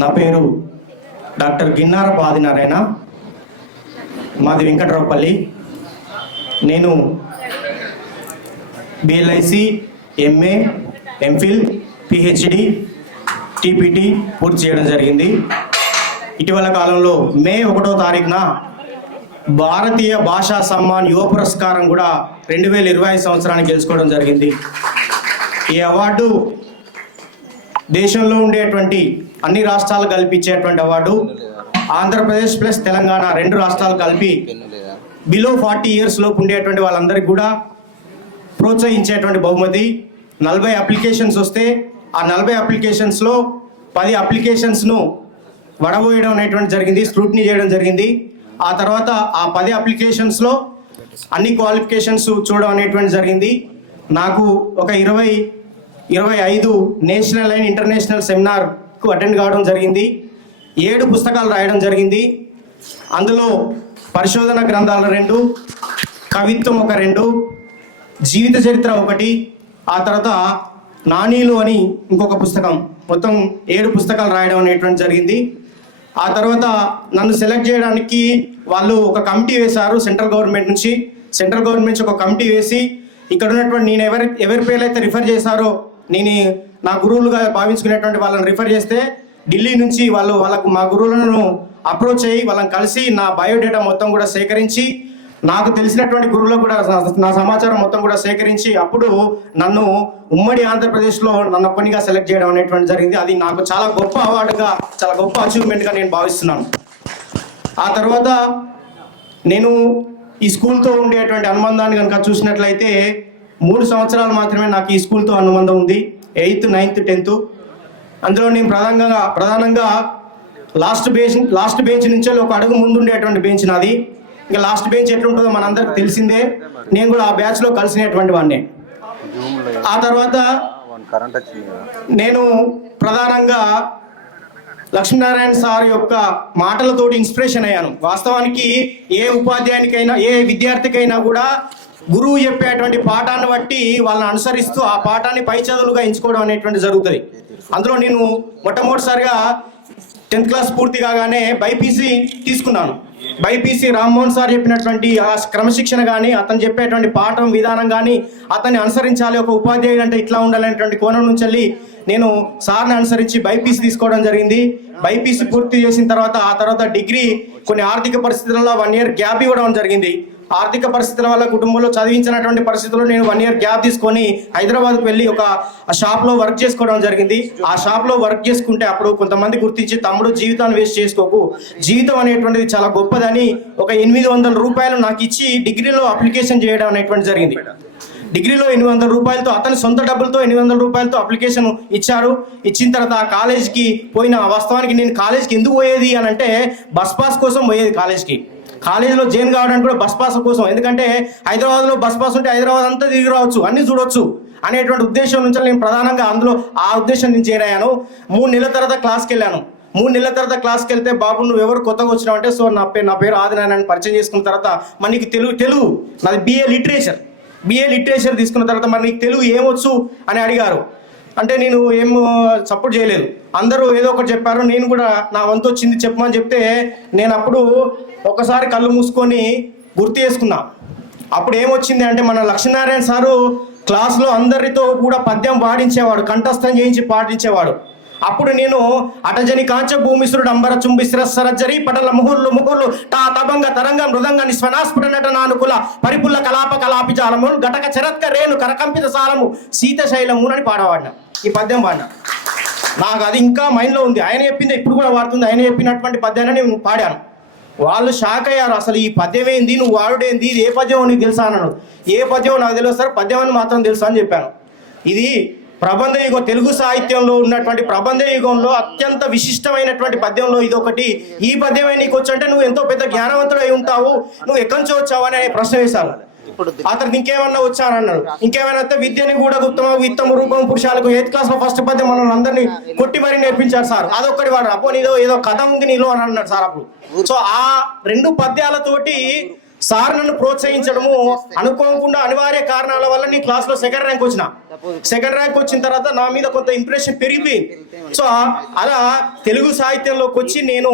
నా పేరు డాక్టర్ గిన్నారపు ఆదినారాయణ, మాది వెంకట్రావుపల్లి. నేను BLISc, MA, MPhil, PhD, TPT పూర్తి చేయడం జరిగింది. ఇటీవల కాలంలో మే 1వ తారీఖున భారతీయ భాషా సమ్మాన్ యువ పురస్కారం కూడా 2025 సంవత్సరానికి గెలుచుకోవడం జరిగింది. ఈ అవార్డు దేశంలో ఉండేటువంటి అన్ని రాష్ట్రాలు కల్పించేటువంటి అవార్డు. ఆంధ్రప్రదేశ్ ప్లస్ తెలంగాణ 2 రాష్ట్రాలు కలిపి బిలో 40 years లోపు ఉండేటువంటి వాళ్ళందరికీ కూడా ప్రోత్సహించేటువంటి బహుమతి. 40 అప్లికేషన్స్ వస్తే ఆ 40 అప్లికేషన్స్లో 10 అప్లికేషన్స్ను వడబోయడం అనేటువంటి జరిగింది, స్క్రూటినీ చేయడం జరిగింది. ఆ తర్వాత ఆ 10 అప్లికేషన్స్లో అన్ని క్వాలిఫికేషన్స్ చూడడం అనేటువంటి జరిగింది. నాకు ఒక 25 నేషనల్ అండ్ ఇంటర్నేషనల్ సెమినార్కు అటెండ్ కావడం జరిగింది. 7 పుస్తకాలు రాయడం జరిగింది. అందులో పరిశోధన గ్రంథాలు 2, కవిత్వం ఒక 2, జీవిత చరిత్ర 1, ఆ తర్వాత నాణీలు అని ఇంకొక పుస్తకం, మొత్తం 7 పుస్తకాలు రాయడం అనేటువంటి జరిగింది. ఆ తర్వాత నన్ను సెలెక్ట్ చేయడానికి వాళ్ళు ఒక కమిటీ వేశారు సెంట్రల్ గవర్నమెంట్ నుంచి ఒక కమిటీ వేసి ఇక్కడ ఉన్నటువంటి నేను ఎవరి పేర్లు అయితే రిఫర్ చేశారో, నేను నా గురువులుగా భావించుకునేటువంటి వాళ్ళని రిఫర్ చేస్తే ఢిల్లీ నుంచి వాళ్ళకు మా గురువులను అప్రోచ్ అయ్యి వాళ్ళని కలిసి నా బయోడేటా మొత్తం కూడా సేకరించి, నాకు తెలిసినటువంటి గురువులకు కూడా నా సమాచారం మొత్తం కూడా సేకరించి అప్పుడు నన్ను ఉమ్మడి ఆంధ్రప్రదేశ్లో నన్ను కొన్నిగా సెలెక్ట్ చేయడం అనేటువంటి జరిగింది. అది నాకు చాలా గొప్ప అవార్డుగా, చాలా గొప్ప అచీవ్మెంట్గా నేను భావిస్తున్నాను. ఆ తర్వాత నేను ఈ స్కూల్తో ఉండేటువంటి అనుబంధాన్ని కనుక చూసినట్లయితే 3 సంవత్సరాలు మాత్రమే నాకు ఈ స్కూల్తో అనుబంధం ఉంది, 8th, 9th, 10th. అందులో నేను ప్రధానంగా లాస్ట్ బెంచ్ నుంచి ఒక అడుగు ముందు ఉండేటువంటి బెంచ్ నాది. ఇంకా లాస్ట్ బెంచ్ ఎట్లుంటుందో మనందరికి తెలిసిందే. నేను కూడా ఆ బ్యాచ్లో కలిసినటువంటి వాడిని. ఆ తర్వాత నేను ప్రధానంగా లక్ష్మీనారాయణ సార్ యొక్క మాటలతోటి ఇన్స్పిరేషన్ అయ్యాను. వాస్తవానికి ఏ ఉపాధ్యాయునికైనా, ఏ విద్యార్థికైనా కూడా గురువు చెప్పేటువంటి పాఠాన్ని బట్టి వాళ్ళని అనుసరిస్తూ ఆ పాఠాన్ని పై చదువులుగా ఎంచుకోవడం అనేటువంటి జరుగుతుంది. అందులో నేను మొట్టమొదటిసారిగా 10th క్లాస్ పూర్తి కాగానే బైపీసీ తీసుకున్నాను. బైపీసీ రామ్మోహన్ సార్ చెప్పినటువంటి ఆ క్రమశిక్షణ కానీ, అతను చెప్పేటువంటి పాఠం విధానం కానీ, అతన్ని అనుసరించాలి, ఒక ఉపాధ్యాయుడు అంటే ఇట్లా ఉండాలనేటువంటి కోణం నుంచి వెళ్ళి నేను సార్ని అనుసరించి బైపీసీ తీసుకోవడం జరిగింది. బైపీసీ పూర్తి చేసిన తర్వాత ఆ తర్వాత డిగ్రీ కొన్ని ఆర్థిక పరిస్థితులలో 1 year గ్యాప్ ఇవ్వడం జరిగింది. ఆర్థిక పరిస్థితుల వల్ల కుటుంబంలో చదివించినటువంటి పరిస్థితుల్లో నేను 1 year గ్యాప్ తీసుకొని హైదరాబాద్కు వెళ్ళి ఒక షాప్లో వర్క్ చేసుకోవడం జరిగింది. ఆ షాప్లో వర్క్ చేసుకుంటే అప్పుడు కొంతమంది గుర్తించి, తమ్ముడు జీవితాన్ని వేస్ట్ చేసుకోకు, జీవితం అనేటువంటిది చాలా గొప్పదని ఒక 800 రూపాయలు నాకు ఇచ్చి డిగ్రీలో అప్లికేషన్ చేయడం అనేటువంటి జరిగింది. డిగ్రీలో 800 రూపాయలతో, అతని సొంత డబ్బులతో 800 రూపాయలతో అప్లికేషన్ ఇచ్చారు. ఇచ్చిన తర్వాత ఆ కాలేజ్కి పోయిన, వాస్తవానికి నేను కాలేజ్కి ఎందుకు పోయేది అని అంటే బస్ పాస్ కోసం పోయేది కాలేజీలో జాయిన్ కావడానికి కూడా బస్ పాస్ కోసం. ఎందుకంటే హైదరాబాద్లో బస్ పాస్ ఉంటే హైదరాబాద్ అంతా తిరిగి రావచ్చు, అన్ని చూడవచ్చు అనేటువంటి ఉద్దేశం నుంచి నేను ప్రధానంగా ఆ ఉద్దేశం నుంచి చేరాను. 3 నెలల తర్వాత క్లాస్కి వెళ్ళాను. 3 నెలల తర్వాత క్లాస్కి వెళ్తే, బాబు నువ్వు ఎవరు కొత్తగా వచ్చినావు అంటే, సో నా పేరు ఆదినారాయణ పరిచయం చేసుకున్న తర్వాత, మరి నీకు తెలుగు నాది బిఏ లిటరేచర్ తీసుకున్న తర్వాత మరి నీకు తెలుగు ఏమొచ్చు అని అడిగారు. అంటే నేను ఏం సపోర్ట్ చేయలేదు. అందరూ ఏదో ఒకటి చెప్పారు, నేను కూడా నా వంతు వచ్చింది చెప్పమని చెప్తే నేను అప్పుడు ఒకసారి కళ్ళు మూసుకొని గుర్తు చేసుకున్నా. అప్పుడు ఏమొచ్చింది అంటే, మన లక్ష్మీనారాయణ సారు క్లాస్లో అందరితో కూడా పద్యం పాడించేవాడు, కంఠస్థం చేయించి పాటించేవాడు. అప్పుడు నేను అటజని కాంచ భూమిశ్రుడు అంబర చుంబిశ్ర సరజ్జరి పటల ముహుర్లు టా తబంగ తరంగ మృదంగ నిస్వనాస్ఫుట నటన అనుకుల పరిపుల్ల కలాప కలాపి జాలము ఘటక చరత్క రేణు కరకంపిత సాలము శీత శైలము అని పాడవాడిన. ఈ పద్యం పాడిన. నాకు అది ఇంకా మైండ్లో ఉంది. ఆయన చెప్పింది ఇప్పుడు కూడా వాడుతుంది. ఆయన చెప్పినటువంటి పద్యాన్ని నేను పాడాను. వాళ్ళు షాక్ అయ్యారు. అసలు ఈ పద్యం ఏంది, నువ్వు వాడుడేంది, ఇది ఏ పద్యం నీకు తెలుసా అన్నాడు. ఏ పద్యం నాకు తెలియదు సార్, పద్యం అని మాత్రం తెలుసా అని చెప్పాను. ఇది ప్రబంధ యుగం, తెలుగు సాహిత్యంలో ఉన్నటువంటి ప్రబంధ యుగంలో అత్యంత విశిష్టమైనటువంటి పద్యంలో ఇదొకటి. ఈ పద్యమే నీకు వచ్చంటే నువ్వు ఎంతో పెద్ద జ్ఞానవంతుడు అయి ఉంటావు, నువ్వు ఎక్కడి నుంచి వచ్చావు అని ప్రశ్న వేశారు. అతనికి ఇంకేమన్నా వచ్చాను అన్నాడు. ఇంకేమైనా వస్తే విద్యని కూడా విత్తము రూపం పురుషాలకు 8th క్లాస్ లో ఫస్ట్ పద్యం మనల్ని అందరినీ కొట్టి మరీ నేర్పించారు సార్. అదొక్కటి వాడు అపో ఏదో కథ ఉంది నీలో అని అన్నాడు సార్ అప్పుడు. సో ఆ 2 పద్యాలతోటి సార్ నన్ను ప్రోత్సహించడము, అనుకోకుండా అనివార్య కారణాల వల్ల నీ క్లాస్లో 2nd ర్యాంక్ వచ్చిన. సెకండ్ ర్యాంక్ వచ్చిన తర్వాత నా మీద కొంత ఇంప్రెషన్ పెరిగిపోయింది. సో అలా తెలుగు సాహిత్యంలోకి వచ్చి నేను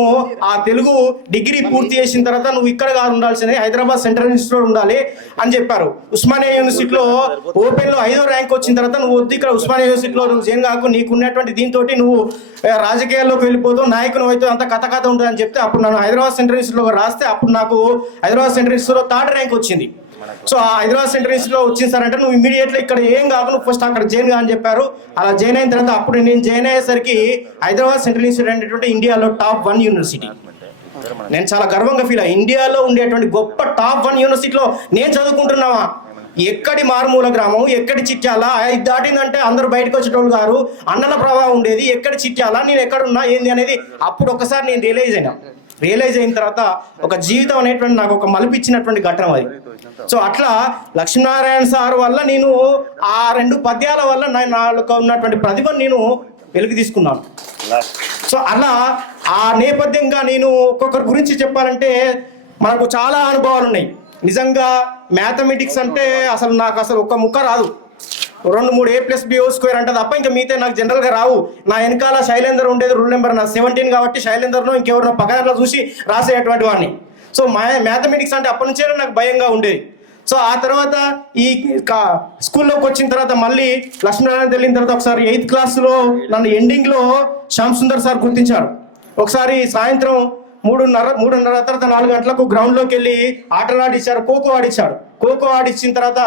ఆ తెలుగు డిగ్రీ పూర్తి చేసిన తర్వాత నువ్వు ఇక్కడ కాదు ఉండాల్సిందే, హైదరాబాద్ సెంట్రల్ ఇన్స్టిట్యూట్ ఉండాలి అని చెప్పారు. ఉస్మానియా యూనివర్సిటీలో ఓపెన్లో 5వ ర్యాంక్ వచ్చిన తర్వాత నువ్వు వద్దు ఇక్కడ ఉస్మానియా యూనివర్సిటీలో నువ్వు చేయం కాకు, నీకున్నటువంటి దీంతో నువ్వు రాజకీయాల్లోకి వెళ్ళిపోతావు, నాయకుని అయితే అంత కథ ఉంటుంది అని చెప్తే అప్పుడు నన్ను హైదరాబాద్ సెంట్రల్ ఇన్స్టిట్యూట్లో రాస్తే అప్పుడు నాకు హైదరాబాద్ సెంట్రల్ ఇన్స్టిట్యూట్లో 3rd ర్యాంక్ వచ్చింది. సో ఆ హైదరాబాద్ సెంట్రల్ ఇన్స్టిట్యూట్లో వచ్చింది సార్ అంటే నువ్వు ఇమీడియట్లీ ఇక్కడ ఏం కాదు నువ్వు ఫస్ట్ అక్కడ జాయిన్ గా అని చెప్పారు. అలా జాయిన్ అయిన తర్వాత అప్పుడు నేను జాయిన్ అయ్యేసరికి హైదరాబాద్ సెంట్రల్ ఇన్స్టిట్యూట్ అనేటువంటి ఇండియాలో టాప్ 1 యూనివర్సిటీ. నేను చాలా గర్వంగా ఫీల్ అయ్యా, ఇండియాలో ఉండేటువంటి గొప్ప టాప్ 1 యూనివర్సిటీలో నేను చదువుకుంటున్నావా. ఎక్కడి మారుమూల గ్రామం, ఎక్కడి చిట్యాల, ఇది దాటిందంటే అందరూ బయటకు వచ్చేటోళ్ళు గారు, అన్నల ప్రభావం ఉండేది, ఎక్కడి చిట్యాల, నేను ఎక్కడున్నా ఏంది అనేది అప్పుడు ఒకసారి నేను రియలైజ్ అయిన తర్వాత ఒక జీవితం అనేటువంటి నాకు ఒక మలుపిచ్చినటువంటి ఘట్టం అది. సో అట్లా లక్ష్మీనారాయణ సార్ వల్ల నేను ఆ 2 పద్యాల వల్ల నాలో ఉన్నటువంటి ప్రతిభను నేను వెలుగు తీసుకున్నాను. సో అలా ఆ నేపథ్యంగా నేను ఒక్కొక్కరి గురించి చెప్పాలంటే మనకు చాలా అనుభవాలు ఉన్నాయి. నిజంగా మ్యాథమెటిక్స్ అంటే నాకు ఒక్క ముక్క రాదు. 2-3 A+B² అంటే తప్ప ఇంకా మిగతా నాకు జనరల్గా రావు. నా వెనకాల శైలేందర్ ఉండేది, రూల్ నెంబర్ నా 17 కాబట్టి శైలేందర్ను ఇంకెవరినో పక్కన చూసి రాసేటువంటి వాడిని. సో మ్యాథమెటిక్స్ అంటే అప్పటి నుంచే నాకు భయంగా ఉండేది. సో ఆ తర్వాత ఈ స్కూల్లోకి వచ్చిన తర్వాత మళ్ళీ లక్ష్మీనారాయణ వెళ్ళిన తర్వాత ఒకసారి 8th క్లాస్లో నన్ను ఎండింగ్లో శ్యామ్ సుందర్ సార్ గుర్తించారు. ఒకసారి సాయంత్రం 3:30 తర్వాత 4 గంటలకు గ్రౌండ్లోకి వెళ్ళి ఆటలు ఆడిచ్చారు, ఖోఖో ఆడిచ్చాడు. ఖోఖో ఆడిచ్చిన తర్వాత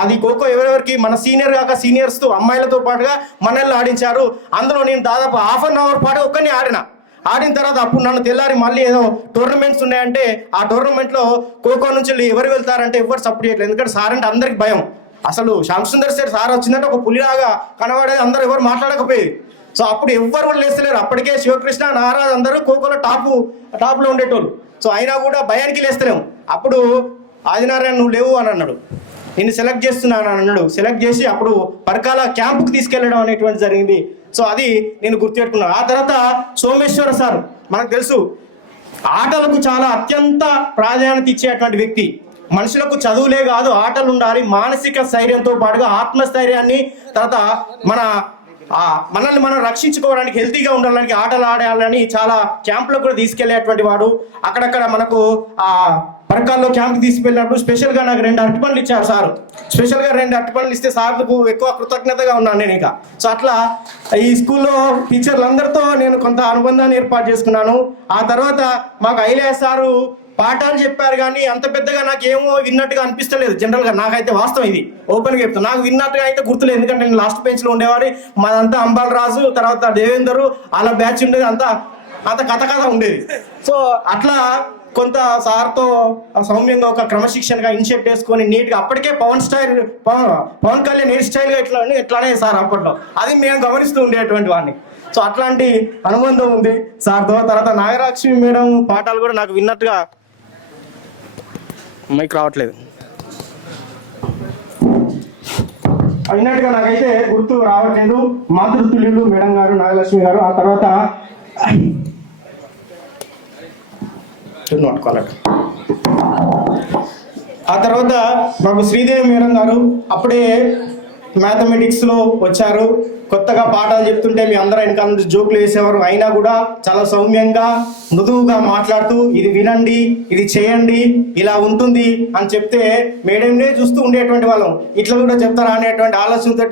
అది ఖోఖో ఎవరెవరికి మన సీనియర్ కాక సీనియర్స్తో అమ్మాయిలతో పాటుగా మనల్ని ఆడించారు. అందులో నేను దాదాపు ½ అన్ అవర్ పాటు ఒక్కరిని ఆడిన తర్వాత అప్పుడు నన్ను తెల్లారి మళ్ళీ ఏదో టోర్నమెంట్స్ ఉన్నాయంటే ఆ టోర్నమెంట్లో ఖోఖో నుంచి ఎవరు వెళ్తారంటే ఎవరు సపోర్ట్ చేయట్లేదు. ఎందుకంటే సార్ అంటే అందరికి భయం. అసలు శ్యామ్ సుందర్ సార్ వచ్చిందంటే ఒక పులిలాగా కనబడేది, అందరూ ఎవరు మాట్లాడకపోయేది. సో అప్పుడు ఎవ్వరు కూడా లేస్తలేరు. అప్పటికే శివకృష్ణ, నారాజ్ అందరూ ఖోఖోలో టాప్లో ఉండేటోళ్ళు. సో అయినా కూడా భయానికి లేస్తలేము. అప్పుడు ఆదినారాయణ నువ్వు లేవు అని అన్నాడు, నిన్ను సెలెక్ట్ చేస్తున్నాను అని అన్నాడు. సెలెక్ట్ చేసి అప్పుడు పరకాల క్యాంపుకి తీసుకెళ్లడం అనేటువంటి జరిగింది. సో అది నేను గుర్తుపెట్టుకున్నాను. ఆ తర్వాత సోమేశ్వర సార్ మనకు తెలుసు ఆటలకు చాలా అత్యంత ప్రాధాన్యత ఇచ్చేటువంటి వ్యక్తి. మనుషులకు చదువులే కాదు ఆటలు ఉండాలి, మానసిక స్థైర్యంతో పాటుగా ఆత్మస్థైర్యాన్ని, తర్వాత మనల్ని మనం రక్షించుకోవడానికి హెల్తీగా ఉండడానికి ఆటలు ఆడాలని చాలా క్యాంపులకు కూడా తీసుకెళ్లేటువంటి వాడు. అక్కడక్కడ మనకు పరకాల్లో క్యాంప్కి తీసుకెళ్ళినప్పుడు స్పెషల్గా నాకు 2 అరటిపండ్లు ఇచ్చారు సార్. స్పెషల్గా 2 అరటిపండ్లు ఇస్తే సార్కు ఎక్కువ కృతజ్ఞతగా ఉన్నాను నేను ఇంకా. సో అట్లా ఈ స్కూల్లో టీచర్లందరితో నేను కొంత అనుబంధాన్ని ఏర్పాటు చేసుకున్నాను. ఆ తర్వాత మాకు ఐలయ్య సారు పాఠాలు చెప్పారు కానీ అంత పెద్దగా నాకేమో విన్నట్టుగా అనిపిస్తలేదు. జనరల్గా నాకైతే వాస్తవం ఇది ఓపెన్గా చెప్తాను, నాకు విన్నట్టుగా అయితే గుర్తులేదు. ఎందుకంటే నేను లాస్ట్ బెంచ్లో ఉండేవాడి, మాదంతా అంబాల్ రాజు, తర్వాత దేవేందరు అలా బ్యాచ్ ఉండేది, అంత కథ ఉండేది. సో అట్లా కొంత సార్తో సౌమ్యంగా ఒక క్రమశిక్షణగా ఇనిషియేట్ చేసుకొని నీట్గా అప్పటికే పవన్ కళ్యాణ్ హెయిర్ స్టైల్గా ఎట్లానే సార్ అప్పట్లో అది మేము గమనిస్తూ ఉండేటువంటి వాడిని. సో అట్లాంటి అనుబంధం ఉంది సార్తో. తర్వాత నాగరాక్షి మేడం పాఠాలు కూడా నాకు విన్నట్టుగా మైక్ రావట్లేదు, అయినట్టుగా నాకైతే గుర్తు రావట్లేదు. మాతృతుల్యులు మేడం గారు, నాగలక్ష్మి గారు. ఆ తర్వాత మాకు శ్రీదేవి మేడం గారు అప్పుడే మ్యాథమెటిక్స్లో వచ్చారు. కొత్తగా పాఠాలు చెప్తుంటే మీ అందరూ వెనకాల నుంచి జోకులు వేసేవారు. అయినా కూడా చాలా సౌమ్యంగా మృదువుగా మాట్లాడుతూ ఇది వినండి, ఇది చేయండి, ఇలా ఉంటుంది అని చెప్తే మేడంనే చూస్తూ ఉండేటువంటి వాళ్ళం. ఇట్లా కూడా చెప్తారా అనేటువంటి ఆలోచనతో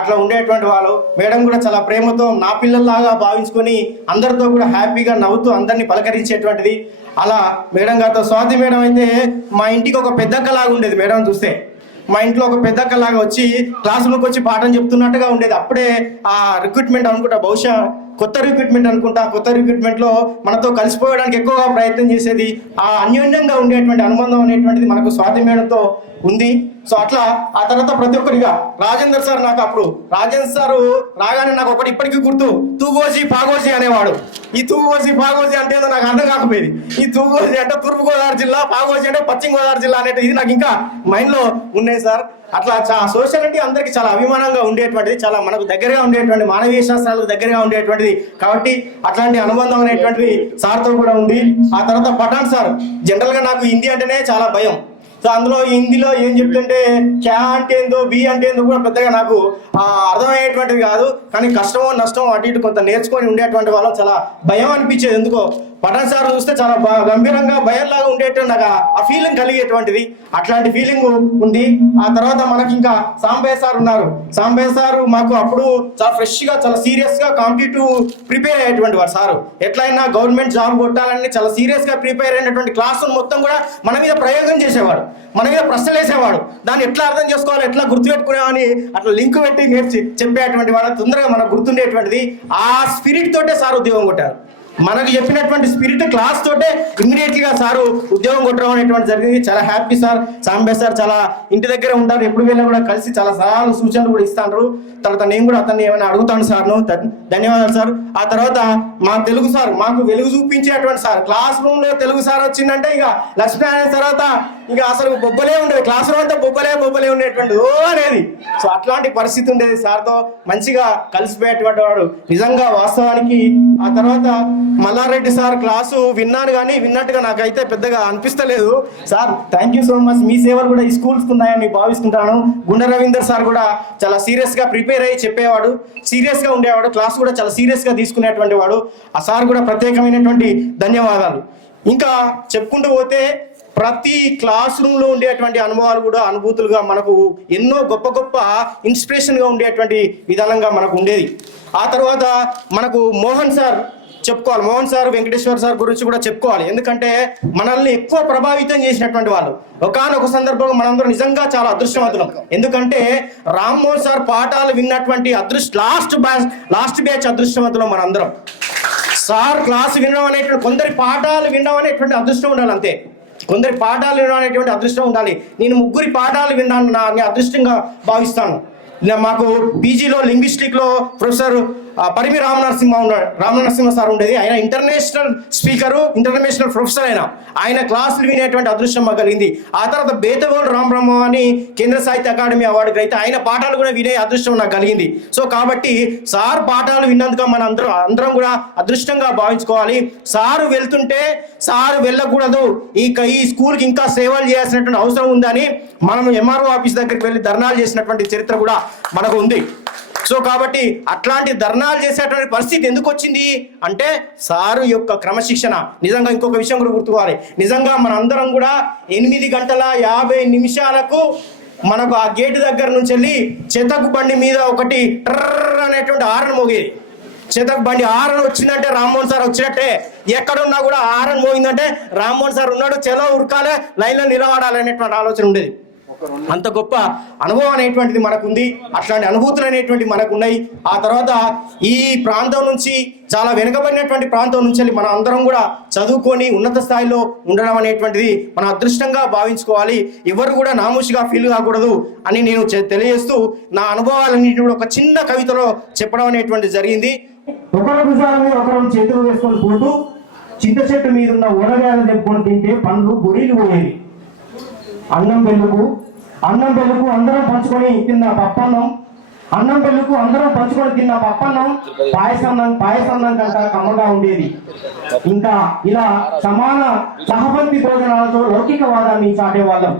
అట్లా ఉండేటువంటి వాళ్ళు. మేడం కూడా చాలా ప్రేమతో నా పిల్లల్లాగా భావించుకొని అందరితో కూడా హ్యాపీగా నవ్వుతూ అందరినీ పలకరించేటువంటిది. అలా మేడం గారితో స్వాతి మేడం అయితే మా ఇంటికి ఒక పెద్దక్కలాగా ఉండేది. మేడం చూస్తే మా ఇంట్లో ఒక పెద్దక్కలాగా వచ్చి క్లాస్ రూమ్కి వచ్చి పాఠం చెప్తున్నట్టుగా ఉండేది. అప్పుడే ఆ రిక్రూట్మెంట్ అనుకుంటా, బహుశా కొత్త రిక్రూట్మెంట్ అనుకుంటా. కొత్త రిక్రూట్మెంట్లో మనతో కలిసిపోవడానికి ఎక్కువగా ప్రయత్నం చేసేది. ఆ అన్యోన్యంగా ఉండేటువంటి అనుబంధం అనేటువంటిది మనకు స్వాతి మేడంతో ఉంది. సో అట్లా ఆ తర్వాత ప్రతి ఒక్కరిగా రాజేందర్ సార్, నాకు అప్పుడు రాజేంద్ర సార్ రాగానే నాకు ఒకటి ఇప్పటికీ గుర్తు, తూగోసి పాగోసి అనేవాడు. ఈ తూగోసి పాగోసి అంటే నాకు అర్థం కాకపోయేది. ఈ తూగోసి అంటే తూర్పుగోదావరి జిల్లా, పాగోసి అంటే పశ్చిమ గోదావరి జిల్లా అనేది ఇది నాకు ఇంకా మైండ్లో ఉన్నాయి సార్. అట్లా సోషాలిటీ అందరికీ చాలా అభిమానంగా ఉండేటువంటిది, చాలా మనకు దగ్గరగా ఉండేటువంటి, మానవీయ శాస్త్రాలకు దగ్గరగా ఉండేటువంటిది కాబట్టి అట్లాంటి అనుబంధం అనేటువంటిది సార్తో కూడా ఉంది. ఆ తర్వాత పఠాన్ సార్, జనరల్గా నాకు హిందీ అంటేనే చాలా భయం. సో అందులో హిందీలో ఏం చెప్తుంటే క్యా అంటే ఏందో బి అంటే ఏందో కూడా పెద్దగా నాకు అర్థమయ్యేటువంటిది కాదు. కానీ కష్టమో నష్టమో అటు ఇటు కొంత నేర్చుకొని ఉండేటువంటి వాళ్ళం చాలా భయం అనిపించేది. ఎందుకో పఠాన్ సార్ చూస్తే చాలా గంభీరంగా భయంలాగా ఉండేటువంటి నాకు ఆ ఫీలింగ్ కలిగేటువంటిది, అట్లాంటి ఫీలింగ్ ఉంది. ఆ తర్వాత మనకి ఇంకా సాంబయ్య సార్ ఉన్నారు. సాంబయ్య సార్ మాకు అప్పుడు చాలా ఫ్రెష్గా చాలా సీరియస్గా కాంపిటేటివ్ ప్రిపేర్ అయ్యేటువంటి వాడు సారు. ఎట్లయినా గవర్నమెంట్ జాబ్ కొట్టాలని చాలా సీరియస్గా ప్రిపేర్ అయినటువంటి క్లాసును మొత్తం కూడా మన మీద ప్రయోగం చేసేవాడు, మన మీద ప్రశ్నలు వేసేవాడు. దాన్ని ఎట్లా అర్థం చేసుకోవాలి, ఎట్లా గుర్తుపెట్టుకునేవని అట్లా లింక్ పెట్టి నేర్చి చెప్పేటువంటి వాడు, తొందరగా మనకు గుర్తుండేటువంటిది. ఆ స్పిరిట్ తోటే సార్ ఉద్యోగం కొట్టారు. మనకు చెప్పినటువంటి స్పిరిట్ క్లాస్ తోటే ఇమ్మీడియట్లీగా సారు ఉద్యోగం కొట్టడం అనేటువంటి జరిగింది. చాలా హ్యాపీ సార్. సాంబయ్య సార్ చాలా ఇంటి దగ్గర ఉంటారు, ఎప్పుడు వెళ్ళినా కూడా కలిసి చాలా సలహాలు సూచనలు కూడా ఇస్తాను. తర్వాత నేను కూడా అతన్ని ఏమైనా అడుగుతాను సార్ను. ధన్యవాదాలు సార్. ఆ తర్వాత మా తెలుగు సార్ మాకు వెలుగు చూపించేటువంటి సార్. క్లాస్ రూమ్ లో తెలుగు సార్ వచ్చిందంటే ఇక లక్ష్మీనారాయణ తర్వాత ఇక అసలు బొబ్బలే ఉండేది, క్లాస్ రూమ్ అంతా బొబ్బలే ఉండేటువంటి అనేది. సో అట్లాంటి పరిస్థితి ఉండేది. సార్తో మంచిగా కలిసిపోయేటువంటి వాడు నిజంగా వాస్తవానికి. ఆ తర్వాత మల్లారెడ్డి సార్ క్లాసు విన్నాను కానీ విన్నట్టుగా నాకైతే పెద్దగా అనిపిస్తలేదు. Sir thank you so much. మీ సేవలు కూడా ఈ స్కూల్స్ ఉన్నాయని భావిస్తుంటాను. గుండె రవీందర్ సార్ కూడా చాలా సీరియస్గా ప్రిపేర్ అయ్యి చెప్పేవాడు, సీరియస్గా ఉండేవాడు, క్లాస్ కూడా చాలా సీరియస్గా తీసుకునేటువంటి వాడు. ఆ సార్ కూడా ప్రత్యేకమైనటువంటి ధన్యవాదాలు. ఇంకా చెప్పుకుంటూ పోతే ప్రతి క్లాస్ రూమ్లో ఉండేటువంటి అనుభవాలు కూడా అనుభూతులుగా మనకు ఎన్నో గొప్ప గొప్ప ఇన్స్పిరేషన్గా ఉండేటువంటి విధానంగా మనకు ఉండేది. ఆ తర్వాత మనకు మోహన్ సార్ చెప్పుకోవాలి. మోహన్ సార్, వెంకటేశ్వర్ సార్ గురించి కూడా చెప్పుకోవాలి. ఎందుకంటే మనల్ని ఎక్కువ ప్రభావితం చేసినటువంటి వాళ్ళు. ఒకానొక సందర్భంలో మనందరం నిజంగా చాలా అదృష్టవంతులం. ఎందుకంటే రామ్మోహన్ సార్ పాఠాలు విన్నటువంటి లాస్ట్ బ్యాచ్ అదృష్టవంతులం మనందరం. సార్ క్లాస్ వినడం అనేటువంటి, కొందరి పాఠాలు వినడం అనేటువంటి అదృష్టం ఉండాలి, అంతే. కొందరి పాఠాలు వినడం అనేటువంటి అదృష్టం ఉండాలి. నేను 3 పాఠాలు విన్నాను, నా అదృష్టంగా భావిస్తాను. మాకు పీజీలో లింగ్విస్టిక్లో ప్రొఫెసర్ పరిమి రామనరసింహ సార్ ఉండేది. ఆయన ఇంటర్నేషనల్ స్పీకరు, ఇంటర్నేషనల్ ప్రొఫెసర్. ఆయన క్లాసులు వినేటువంటి అదృష్టం మాకు కలిగింది. ఆ తర్వాత బేతగోడు రామబ్రహ్మ అని కేంద్ర సాహిత్య అకాడమీ అవార్డుకి అయితే ఆయన పాఠాలు కూడా వినే అదృష్టం నాకు కలిగింది. సో కాబట్టి సార్ పాఠాలు విన్నందుకు మన అందరం కూడా అదృష్టంగా భావించుకోవాలి. సారు వెళ్తుంటే సారు వెళ్ళకూడదు, ఈ స్కూల్కి ఇంకా సేవలు చేయాల్సినటువంటి అవసరం ఉందని మనం ఎంఆర్ఓ ఆఫీస్ దగ్గరికి వెళ్ళి ధర్నాలు చేసినటువంటి చరిత్ర కూడా మనకు ఉంది. సో కాబట్టి అట్లాంటి ధర్నాలు చేసేటువంటి పరిస్థితి ఎందుకు వచ్చింది అంటే సారు యొక్క క్రమశిక్షణ. నిజంగా ఇంకొక విషయం కూడా గుర్తుకోవాలి. నిజంగా మనందరం కూడా 8:50 మనకు ఆ గేటు దగ్గర నుంచి వెళ్ళి చేతకు బండి మీద ఒకటి ట్రర్ అనేటువంటి హారన్ మోగేది. చేతకు బండి హారన్ వచ్చిందంటే రామ్మోహన్ సార్ వచ్చినట్టే. ఎక్కడున్నా కూడా హారన్ మోగిందంటే రామ్మోహన్ సార్ ఉన్నాడు, చెలో ఉరకాలే, లైన్లో నిలబడాలి అనేటువంటి ఆలోచన ఉండేది. అంత గొప్ప అనుభవం అనేటువంటిది మనకు ఉంది. అట్లాంటి అనుభూతులు అనేటువంటి మనకు ఉన్నాయి. ఆ తర్వాత ఈ ప్రాంతం నుంచి, చాలా వెనుకబడినటువంటి ప్రాంతం నుంచి మన అందరం కూడా చదువుకొని ఉన్నత స్థాయిలో ఉండడం అనేటువంటిది మన అదృష్టంగా భావించుకోవాలి. ఎవరు కూడా నామూషిగా ఫీల్ కాకూడదు అని నేను తెలియజేస్తూ నా అనుభవాలన్నింటినీ కూడా ఒక చిన్న కవితలో చెప్పడం అనేటువంటి జరిగింది. ఒకరి భుజాల మీద ఒకరు చేతులు వేసుకొని పోతూ చింత చెట్టు మీద ఉన్న ఊరగాయలు తెప్పుకొని తింటే పండ్లు గొరీలు పోయేవి. అన్నం పెళ్ళుకు అందరం పంచుకొని తిన్న పప్పన్నం, అన్నం పెళ్ళుకు అందరం పంచుకొని తిన్న పప్పన్నం పాయసన్నం కంట కమ్మగా ఉండేది. ఇంకా ఇలా సమాన సహపంక్తి భోజనాలతో లౌకికవాదాన్ని చాటేవాళ్ళం.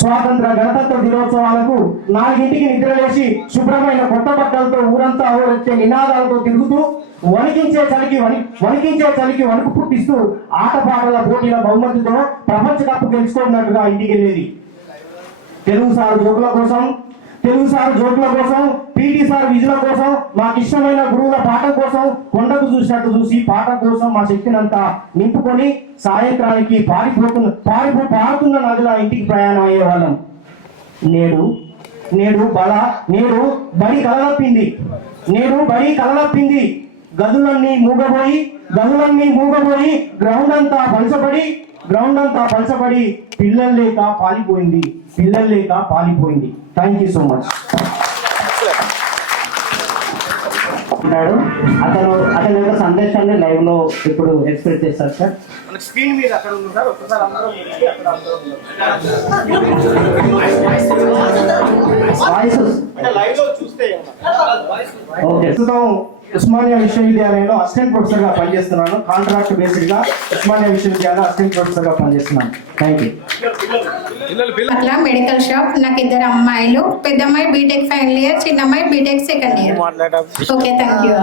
స్వాతంత్ర గణతంత్ర దినోత్సవాలకు 4ంటికి నిద్రలేసి శుభ్రమైన కొత్త బట్టలతో ఊరంతా ఊరెత్తే నినాదాలతో తిరుగుతూ వణికించే చలికి వణుకు పుట్టిస్తూ ఆటపాటల పోటీల బహుమతితో ప్రపంచ కప్ గెలుచుకున్నట్టుగా ఇంటికి వెళ్ళేది. తెలుగు సార్ జోకుల కోసం, పీటీ సార్ విజుల కోసం, మాకు ఇష్టమైన గురువుల పాఠం కోసం కొండకు చూసినట్టు చూసి పాఠం కోసం మా శక్తినంతా నింపుకొని సాయంత్రానికి పారుతున్న నదిలా ఇంటికి ప్రయాణం అయ్యేవాళ్ళం. నేడు బడి కలలప్పింది. గదులన్నీ మూగబోయి గ్రౌండ్ అంతా పలచబడి పిల్లలు లేక పాలిపోయింది. Thank you so much. అతని యొక్క సందేశాన్ని లైవ్ లో ఇప్పుడు ఎక్స్ప్రెస్ చేస్తారు సార్. స్క్రీన్ మీద అక్కడ ఉంది సార్, ఒకసారి అందరూ లైవ్ లో చూస్తే ఓకే. ఉస్మానియా విశ్వవిద్యాలయంలో అసిస్టెంట్ ప్రొఫెసర్గా పనిచేస్తున్నాను. కాంట్రాక్ట్ బేస్డ్గా ఉస్మానియా విశ్వవిద్యాలయంలో అసిస్టెంట్ ప్రొఫెసర్గా పనిచేస్తున్నాను. Thank you. అట్లా మెడికల్ షాప్. నాకు 2 అమ్మాయిలు, పెద్ద అమ్మాయి బీటెక్ ఫైనల్ ఇయర్, చిన్న అమ్మాయి BTech second year. Okay, thank you.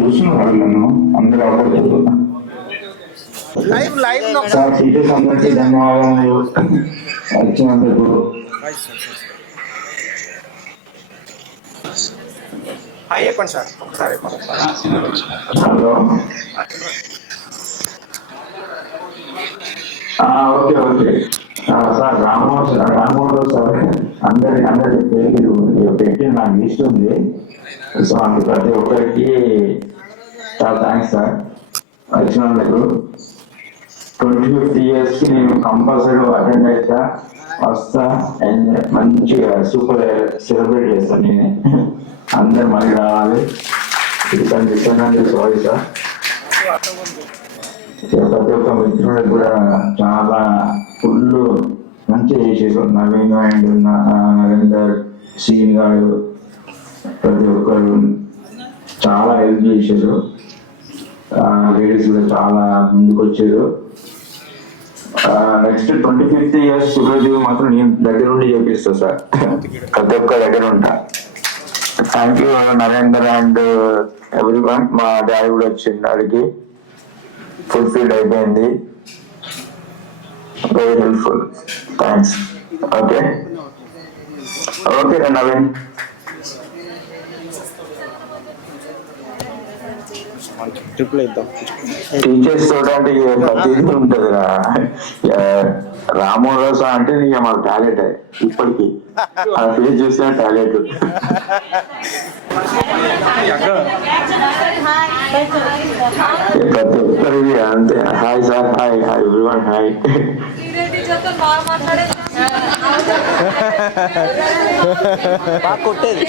చూసిన వాళ్ళను అందరూ అవ్వలేదు. సార్ టీచర్స్ అందరికీ ధన్యవాదాలు వచ్చినందుకు. చెప్పండి సార్ ఒకసారి. Hello, okay okay sir. Ramohan sir అందరి పేరు పెట్టి నాకు లిస్ట్ ఉంది. సో అందుకు ప్రతి ఒక్కరికి చాలా థ్యాంక్స్ సార్ వచ్చినందుకు. 25th ఇయర్స్కి నేను కంపల్సరీ అటెండ్ అవుతా, వస్తా, అండ్ మంచిగా సూపర్ సెలబ్రేట్ చేస్తాను. నేను అందరు మళ్ళీ రావాలి. Sorry sir. ప్రతి ఒక్క మిత్రులకు కూడా చాలా ఫుల్ మంచిగా చేసేసారు. నవీన్ అండ్ నరేందర్, శ్రీని గారు, ప్రతి ఒక్కరు చాలా హెల్ప్ చేశారు. లేడీస్ కూడా చాలా ముందుకు వచ్చారు. నెక్స్ట్ 25th ఇయర్స్ సుబ్రజీ మాత్రం నేను దగ్గర నుండి చేపిస్తా సార్. ప్రతి ఒక్క దగ్గర ఉంటా. Thank you Narender and everyone. మా డాడీ కూడా వచ్చింది, అడిగి ఫుల్ఫిల్ అయిపోయింది. Very helpful. Thanks. Okay okay Naveen. Teachers చూడండి ప్రతిదీ ఉంటుంది. రామోరావు సార్ అంటే నీకు మాకు టాలెంట్ ఇప్పటికీ ఆ ఫేస్ చూస్తే టాలెంట్. ప్రతి ఒక్కరికి అంతే. Hi sir. Hi hi everyone. Hi. కొట్టేది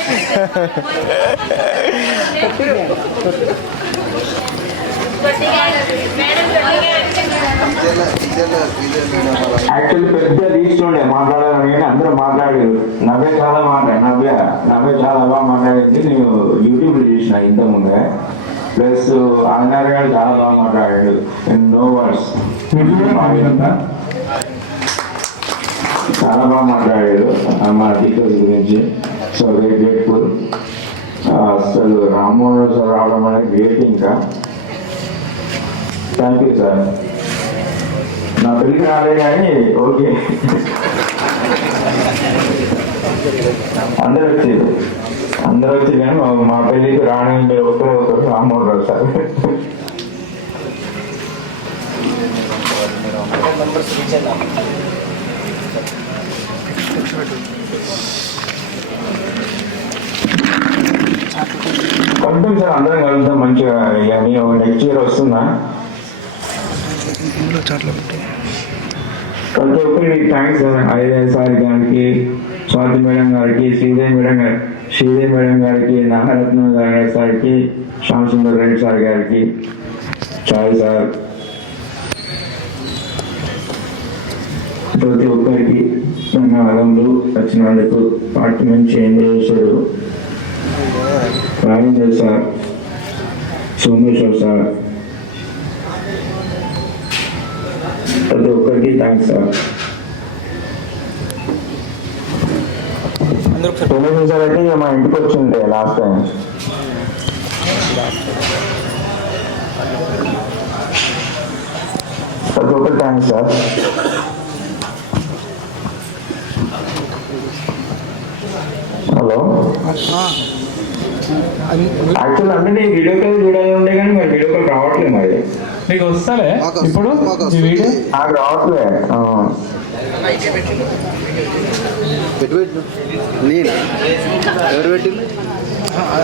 యాక్చువల్లీ పెద్ద రీచ్ ఉండే మాట్లాడాలని, కానీ అందరూ మాట్లాడారు. నవ్వే చాలా నవ్వే చాలా బాగా మాట్లాడింది. నేను యూట్యూబ్ లో చూసిన ఇంతకుముందే. ప్లస్ ఆంధ్ర గారు చాలా బాగా మాట్లాడాడు. నో వర్డ్స్, చాలా బాగా మాట్లాడాడు మా టీచర్స్ గురించి. So very grateful. అసలు రామ్మోహన్ సార్ రావడం అనేది గ్రేట్. ఇంకా థ్యాంక్ యూ సార్. నా పెళ్ళికి రాలే కానీ ఓకే, అందరు వచ్చి కానీ మా పెళ్ళికి రాని మీరు ఒకరు రామ్మోహన్ రావు సార్. కలుద్దాం సార్, అందరం కలుద్దాం మంచిగా. నేను నెక్స్ట్ ఇయర్ వస్తున్నా. ప్రతి ఒక్కరికి థ్యాంక్స్ సార్ గారికి, స్వాతి మేడం గారికి, శ్రీదేవి మేడం గారికి, నాగరత్న గారి సార్కి, శ్యామ్ సుందర్ రెడ్డి సార్ గారికి, చాయ్ సార్, ప్రతి ఒక్కరికి ధన్యవాదములు వచ్చినందుకు. డిపార్ట్మెంట్ చేంజ్ చేశారు. రాజేందర్ సార్, సోమేశ్వర్ సార్, ప్రతి ఒక్కరికి థ్యాంక్స్ సార్. సోమేశ్వర్ సార్ అయితే మా ఇంటికి వచ్చిండే లాస్ట్ టైం. ప్రతి ఒక్కరికి థ్యాంక్స్ సార్. హలో, యాక్చువల్ అంటే నేను వీడియో కాల్ చూడాలి ఉండే కానీ మరి వీడియో కాల్ రావట్లేదు. మరి మీకు వస్తాలే ఇప్పుడు ఈ వీడియో నాకు రావట్లే.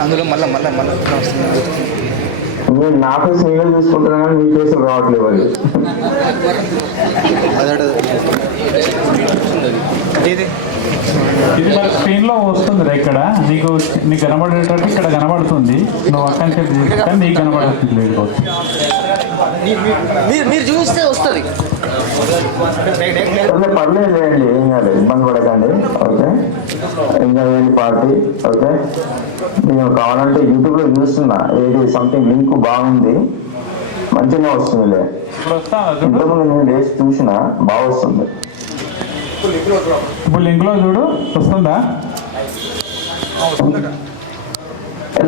అందులో మళ్ళీ నేను నా ఫేస్ నేనే చూసుకుంటున్నా కానీ మీ ఫేస్ రావట్లేదు. అది ఇది మరి స్క్రీన్ లో వస్తుంది ఇక్కడ, నీకు కనబడేటట్టు ఇక్కడ కనబడుతుంది. నువ్వు అక్కడి నుంచి నీకు కనబడుతుంది. మీరు చూస్తే వస్తుంది. పర్లేదు లేండి, ఏం కాదు, ఇబ్బంది పడకండి. ఓకే, ఎంజాయ్ చేయండి పార్టీ. ఓకే, నేను కావాలంటే యూట్యూబ్ లో చూస్తున్నా, ఏది సంథింగ్ లింక్ బాగుంది, మంచిగా వస్తుంది. ఇంతకుముందు నేను వేసి చూసిన బాగా వస్తుంది. ఇప్పుడు లింక్ లో చూడు వస్తుందా?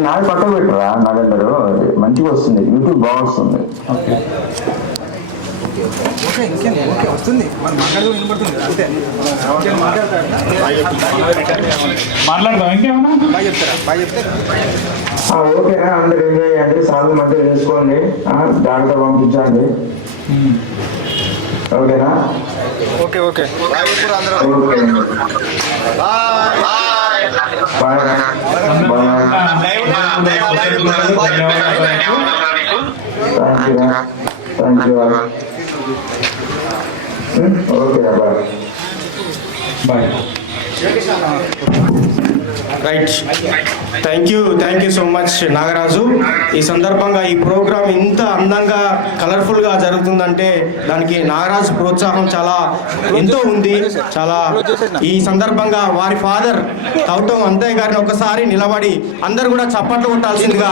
నాది పక్క పెట్టరా, నా దగ్గర మంచిగా వస్తుంది, యూట్యూబ్ బాగా వస్తుంది. మాట్లాడదాం ఇంకేమన్నా? ఓకేనా, అందరు ఎంజాయ్ చేయండి, సార్లు మంచిగా చేసుకోండి, జాగ్రత్త పంపించండి. ఓకేనా? Okay okay okay bye. Right, thank you so much Nagaraju. ఈ సందర్భంగా ఈ ప్రోగ్రామ్ ఇంత అందంగా కలర్ఫుల్గా జరుగుతుందంటే దానికి నాగరాజు ప్రోత్సాహం ఎంతో ఉంది. ఈ సందర్భంగా వారి ఫాదర్ తౌటం అంతయ్య గారిని ఒకసారి నిలబడి అందరు కూడా చప్పట్లు కొట్టాల్సిందిగా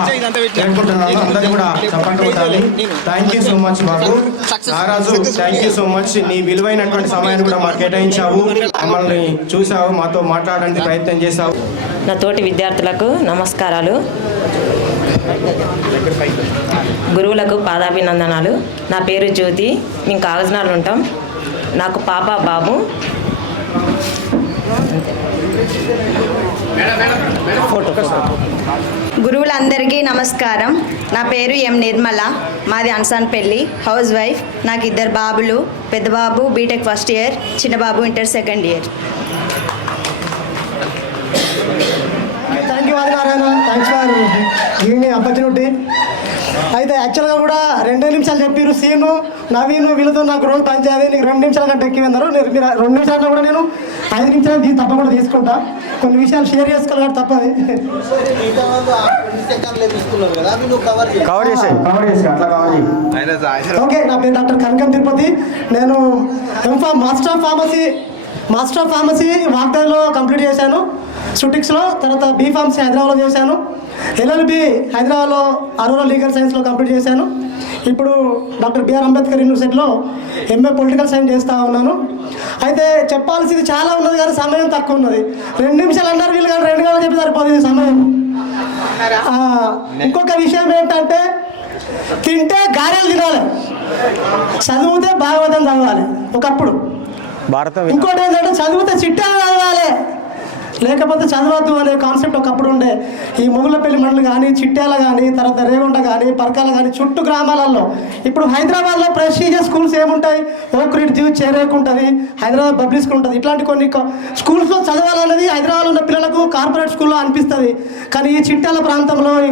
అనుకుంటున్నాను. అందరు కూడా చప్పట్లు కొట్టాలి. Thank you so much Babu. Nagaraju, thank you so much. నీ విలువైనటువంటి సమయాన్ని కూడా మాకు కేటాయించావు, మమ్మల్ని చూసావు, మాతో మాట్లాడడానికి ప్రయత్నం చేశావు. నా తోటి విద్యార్థులకు నమస్కారాలు, గురువులకు పాదాభినందనాలు. నా పేరు జ్యోతి, మేము కాగజ్నగర్లో ఉంటాం. నాకు పాప బాబు. గురువులందరికీ నమస్కారం. నా పేరు ఎం నిర్మల, మాది అన్సాన్పల్లి, హౌస్ వైఫ్. నాకు 2 బాబులు, పెద్ద బాబు బీటెక్ ఫస్ట్ ఇయర్, చిన్న బాబు inter second year. Thank you Adinarayana, thanks for giving me opportunity. అయితే యాక్చువల్గా కూడా 2 నిమిషాలు చెప్పారు సీను, నవీను, వీళ్ళతో నాకు రోజు పంచాయతీ. నీకు 2 నిమిషాల కంటే ఎక్కువ అన్నారు. మీరు 2 నిమిషాల్లో కూడా నేను 5 నిమిషాలు తప్పకుండా తీసుకుంటా. కొన్ని విషయాలు షేర్ చేసుకోవాలి తప్పది. ఓకే, నా పేరు డాక్టర్ కనకం తిరుపతి. నేను ఎంఫామ్ మాస్టర్ ఆఫ్ ఫార్మసీ వాగ్దాలో కంప్లీట్ చేశాను, సుటిక్స్లో. తర్వాత బీఫార్మసీ హైదరాబాద్లో చేశాను. ఎల్ఎల్బి హైదరాబాద్లో అరోరా లీగల్ సైన్స్లో కంప్లీట్ చేశాను. ఇప్పుడు డాక్టర్ బిఆర్ అంబేద్కర్ యూనివర్సిటీలో ఎంఏ పొలిటికల్ సైన్స్ చేస్తూ ఉన్నాను. అయితే చెప్పాల్సింది చాలా ఉన్నది కానీ సమయం తక్కువ ఉన్నది. 2 నిమిషాలు అన్నారు వీళ్ళు, కానీ 2 గంటలు చెప్పి సరిపోతుంది సమయం. ఇంకొక విషయం ఏంటంటే, తింటే గారెలు తినాలి, చదివితే భాగవతం చదవాలి ఒకప్పుడు. ఇంకోటి ఏంటంటే చదివితే చిట్టాలు చదవాలి, లేకపోతే చదవద్దు అనే కాన్సెప్ట్ ఒకప్పుడు ఉండే. ఈ మొగుళ్ళపల్లి మండలి కానీ, చిట్యాల కానీ, తర్వాత రేగొండ కానీ, పరకాల కానీ, చుట్టూ గ్రామాలలో. ఇప్పుడు హైదరాబాద్లో ప్రెస్టీజియస్ స్కూల్స్ ఏముంటాయి? ఓక్ రిడ్జ్, చేరేక్ ఉంటుంది, హైదరాబాద్ పబ్లిక్ స్కూల్ ఉంటుంది. ఇట్లాంటి కొన్ని స్కూల్స్లో చదవాలనేది హైదరాబాద్లో ఉన్న పిల్లలకు కార్పొరేట్ స్కూల్లో అనిపిస్తుంది. కానీ ఈ చిట్యాల ప్రాంతంలో, ఈ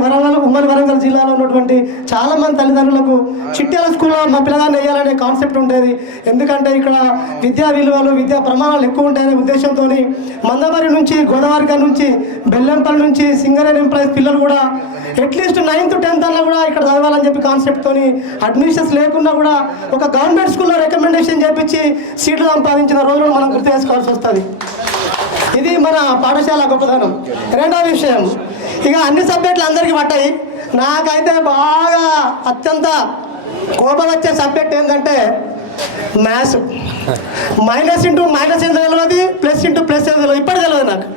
ఉమ్మడి వరంగల్ జిల్లాలో ఉన్నటువంటి చాలామంది తల్లిదండ్రులకు చిట్యాల స్కూల్లో మా పిల్లగాన్ని వేయాలనే కాన్సెప్ట్ ఉండేది. ఎందుకంటే ఇక్కడ విద్యా విలువలు, విద్యా ప్రమాణాలు ఎక్కువ ఉంటాయనే ఉద్దేశంతో మందమరి నుంచి, గోదావరిగా నుంచి, బెల్లంపల్లి నుంచి, సింగరేణి ఎంప్లాయీస్ పిల్లలు కూడా అట్లీస్ట్ 9th 10th అలా కూడా ఇక్కడ చదవాలని చెప్పి కాన్సెప్ట్తో అడ్మిషన్స్ లేకుండా కూడా ఒక గవర్నమెంట్ స్కూల్లో రికమెండేషన్ చేపించి సీట్లు సంపాదించిన రోజులను మనం గుర్తు చేసుకోవాల్సి వస్తుంది. ఇది మన పాఠశాల గొప్పదనం. 2వ విషయం, ఇక అన్ని సబ్జెక్టులు అందరికీ పట్టాయి. నాకైతే బాగా అత్యంత కోపం వచ్చే సబ్జెక్ట్ ఏంటంటే మ్యాథ్స్. మైనస్ ఇంటూ మైనస్ ఎంత తెలియదు, ప్లస్ ఇంటూ ప్లస్ ఎంత తెలియదు, ఇప్పటి తెలియదు నాకు.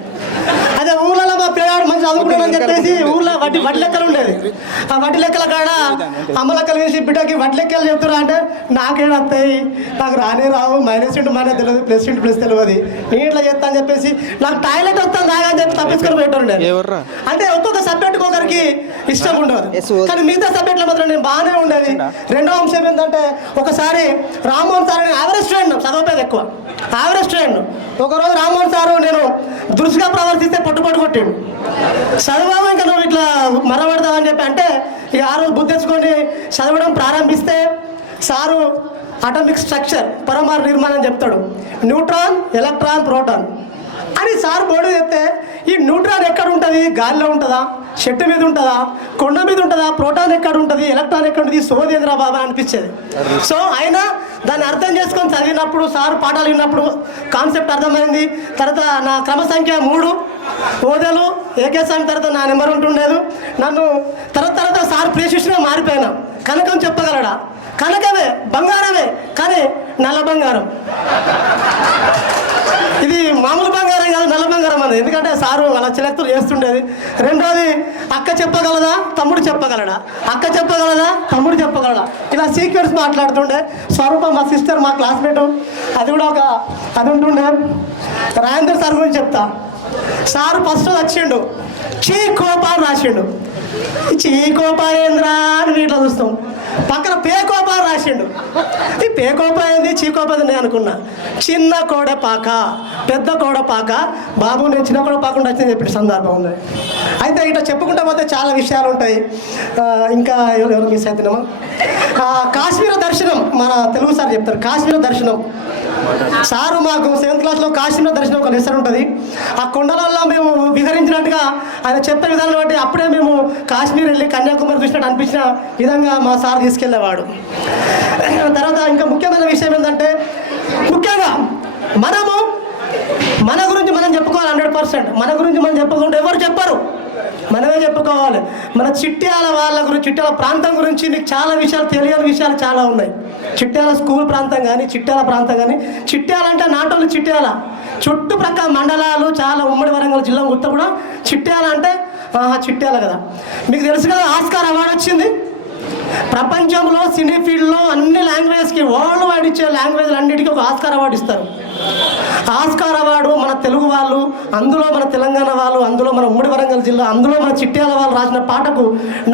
అదే ఊళ్ళలో మా పిల్లవాడు మంచి చదువుకున్నాడని చెప్పేసి ఊళ్ళో వడ్డీ లెక్కలు ఉండేది. ఆ వడ్డీ లెక్కల కాడ అమ్మ లెక్కలు వేసి బిడ్డకి వడ్డీ లెక్కలు చెప్తున్నా అంటే నాకేం వస్తాయి, నాకు రానే రావు, మైనస్ ఇంటూ మైనస్ తెలియదు, ప్లస్ ఇంటూ ప్లస్ తెలియదు, నేను ఇట్లా చెప్తా అని చెప్పేసి నాకు టాయిలెట్ వస్తాను దాగా అని చెప్పి తప్పించుకొని పెట్టండి. అంటే ఒక్కొక్క సబ్జెక్టుకి ఒకరికి ఇష్టం ఉండదు, కానీ మిగతా సబ్జెక్టులో మాత్రం నేను బాగానే ఉండేది. 2వ అంశం ఏంటంటే, ఒకసారి రామ్మోహన్ సార్ యావరేజ్ స్టూడెంట్, చదవలేదు ఎక్కువ, యావరేజ్ స్టూడెంట్. ఒకరోజు రామ్మోహన్ సారు నేను దురుసుగా ప్రవర్తిస్తే పట్టుబడి కొట్టాడు. చదవమా ఇంకా నువ్వు ఇట్లా మరవడదామని చెప్పి అంటే, ఇక ఆ రోజు బుద్ధి తెచ్చుకొని చదవడం ప్రారంభిస్తే సారు అటామిక్ స్ట్రక్చర్, పరమాణు నిర్మాణం చెప్తాడు. న్యూట్రాన్, ఎలక్ట్రాన్, ప్రోటాన్ అని సార్ బోర్డు చెప్తే, ఈ న్యూట్రాన్ ఎక్కడ ఉంటుంది? గాలిలో ఉంటుందా, చెట్టు మీద ఉంటుందా, కొండ మీద ఉంటుందా, ప్రోటాన్ ఎక్కడ ఉంటుంది, ఎలక్ట్రాన్ ఎక్కడ ఉంటుంది, సోదేంద్ర బాబా అనిపించేది. సో ఆయన దాన్ని అర్థం చేసుకొని చదివినప్పుడు సార్ పాఠాలు విన్నప్పుడు కాన్సెప్ట్ అర్థమైంది. తర్వాత నా క్రమ సంఖ్య 3 ఓదలు ఏకేసామి తర్వాత నా నెంబర్ ఉంటుండేది. నన్ను తర్వాత సార్ ప్రేషిష్గా మారిపోయినా. కనకం చెప్పగలడా? కనకమే, బంగారమే, కానీ నల్ల బంగారం. ఇది మామూలు బంగారం కాదు, నల్ల బంగారం అన్నది. ఎందుకంటే సారు అలా చిలక్తులు చేస్తుండేది. రెండోది అక్క చెప్పగలదా, తమ్ముడు చెప్పగలడా, అక్క చెప్పగలదా, తమ్ముడు చెప్పగలడా, ఇలా సీక్వెన్స్ మాట్లాడుతుండే. స్వరూప మా సిస్టర్, మా క్లాస్మేట్, అది కూడా అది ఉంటుండే. రాజేంద్ర సార్ గురించి చెప్తా. సారు ఫస్ట్ వచ్చిండు, చీ కోపా అని రాసిండు. చీ కోపా ఏంద్రా అని ఇట్లా చూస్తాం. పక్కన పే కోపా రాసిండు. ఈ పే కోపా ఏంది, చీ కోపా నేను అనుకున్నా. చిన్న కోడపాక, పెద్ద కోడపాక, బాబు నేను చిన్న కోడపాక వచ్చింది చెప్పిన సందర్భం ఉంది. అయితే ఇట్లా చెప్పుకుంటా పోతే చాలా విషయాలు ఉంటాయి. ఇంకా ఎవరు మిస్ అవుతున్నామా? కాశ్మీర దర్శనం మన తెలుగు సార్ చెప్తారు. కాశ్మీర దర్శనం సారు మాకు 7th క్లాస్లో కాశ్మీర దర్శనం ఒక లెసన్ ఉంటుంది. ఆ కొండలలో మేము విహరించినట్టుగా ఆయన చెప్పే విధానం బట్టి అప్పుడే మేము కాశ్మీర్ వెళ్ళి కన్యాకుమారి చూసినట్టు అనిపించిన విధంగా మా సార్ తీసుకెళ్ళేవాడు. తర్వాత ఇంకా ముఖ్యమైన విషయం ఏంటంటే, ముఖ్యంగా మన గురించి మనం చెప్పుకోవాలి. 100% మన గురించి మనం చెప్పుకుంటే ఎవరు చెప్పరు, మనమే చెప్పుకోవాలి. మన చిట్యాల వాళ్ళ గురించి, చిట్యాల ప్రాంతం గురించి మీకు చాలా విషయాలు తెలియని విషయాలు చాలా ఉన్నాయి. చిట్యాల స్కూల్ ప్రాంతం కానీ, చిట్యాల ప్రాంతం కానీ, చిట్యాల అంటే నాటోళ్ళు చిట్యాల చుట్టుప్రక్కల మండలాలు చాలా, ఉమ్మడి వరంగల్ జిల్లా మొత్తం కూడా చిట్యాల అంటే చిట్యాల కదా. మీకు తెలుసు కదా, ఆస్కార్ అవార్డు వచ్చింది. ప్రపంచంలో సినీ ఫీల్డ్లో అన్ని లాంగ్వేజ్కి వరల్డ్ వైడ్ ఇచ్చే లాంగ్వేజ్లు అన్నిటికీ ఒక ఆస్కార్ అవార్డు ఇస్తారు. ఆస్కార్ అవార్డు మన తెలుగు వాళ్ళు, అందులో మన తెలంగాణ వాళ్ళు, అందులో మన ఉమ్మడి వరంగల్ జిల్లా, అందులో మన చిట్యాల వాళ్ళు రాసిన పాటకు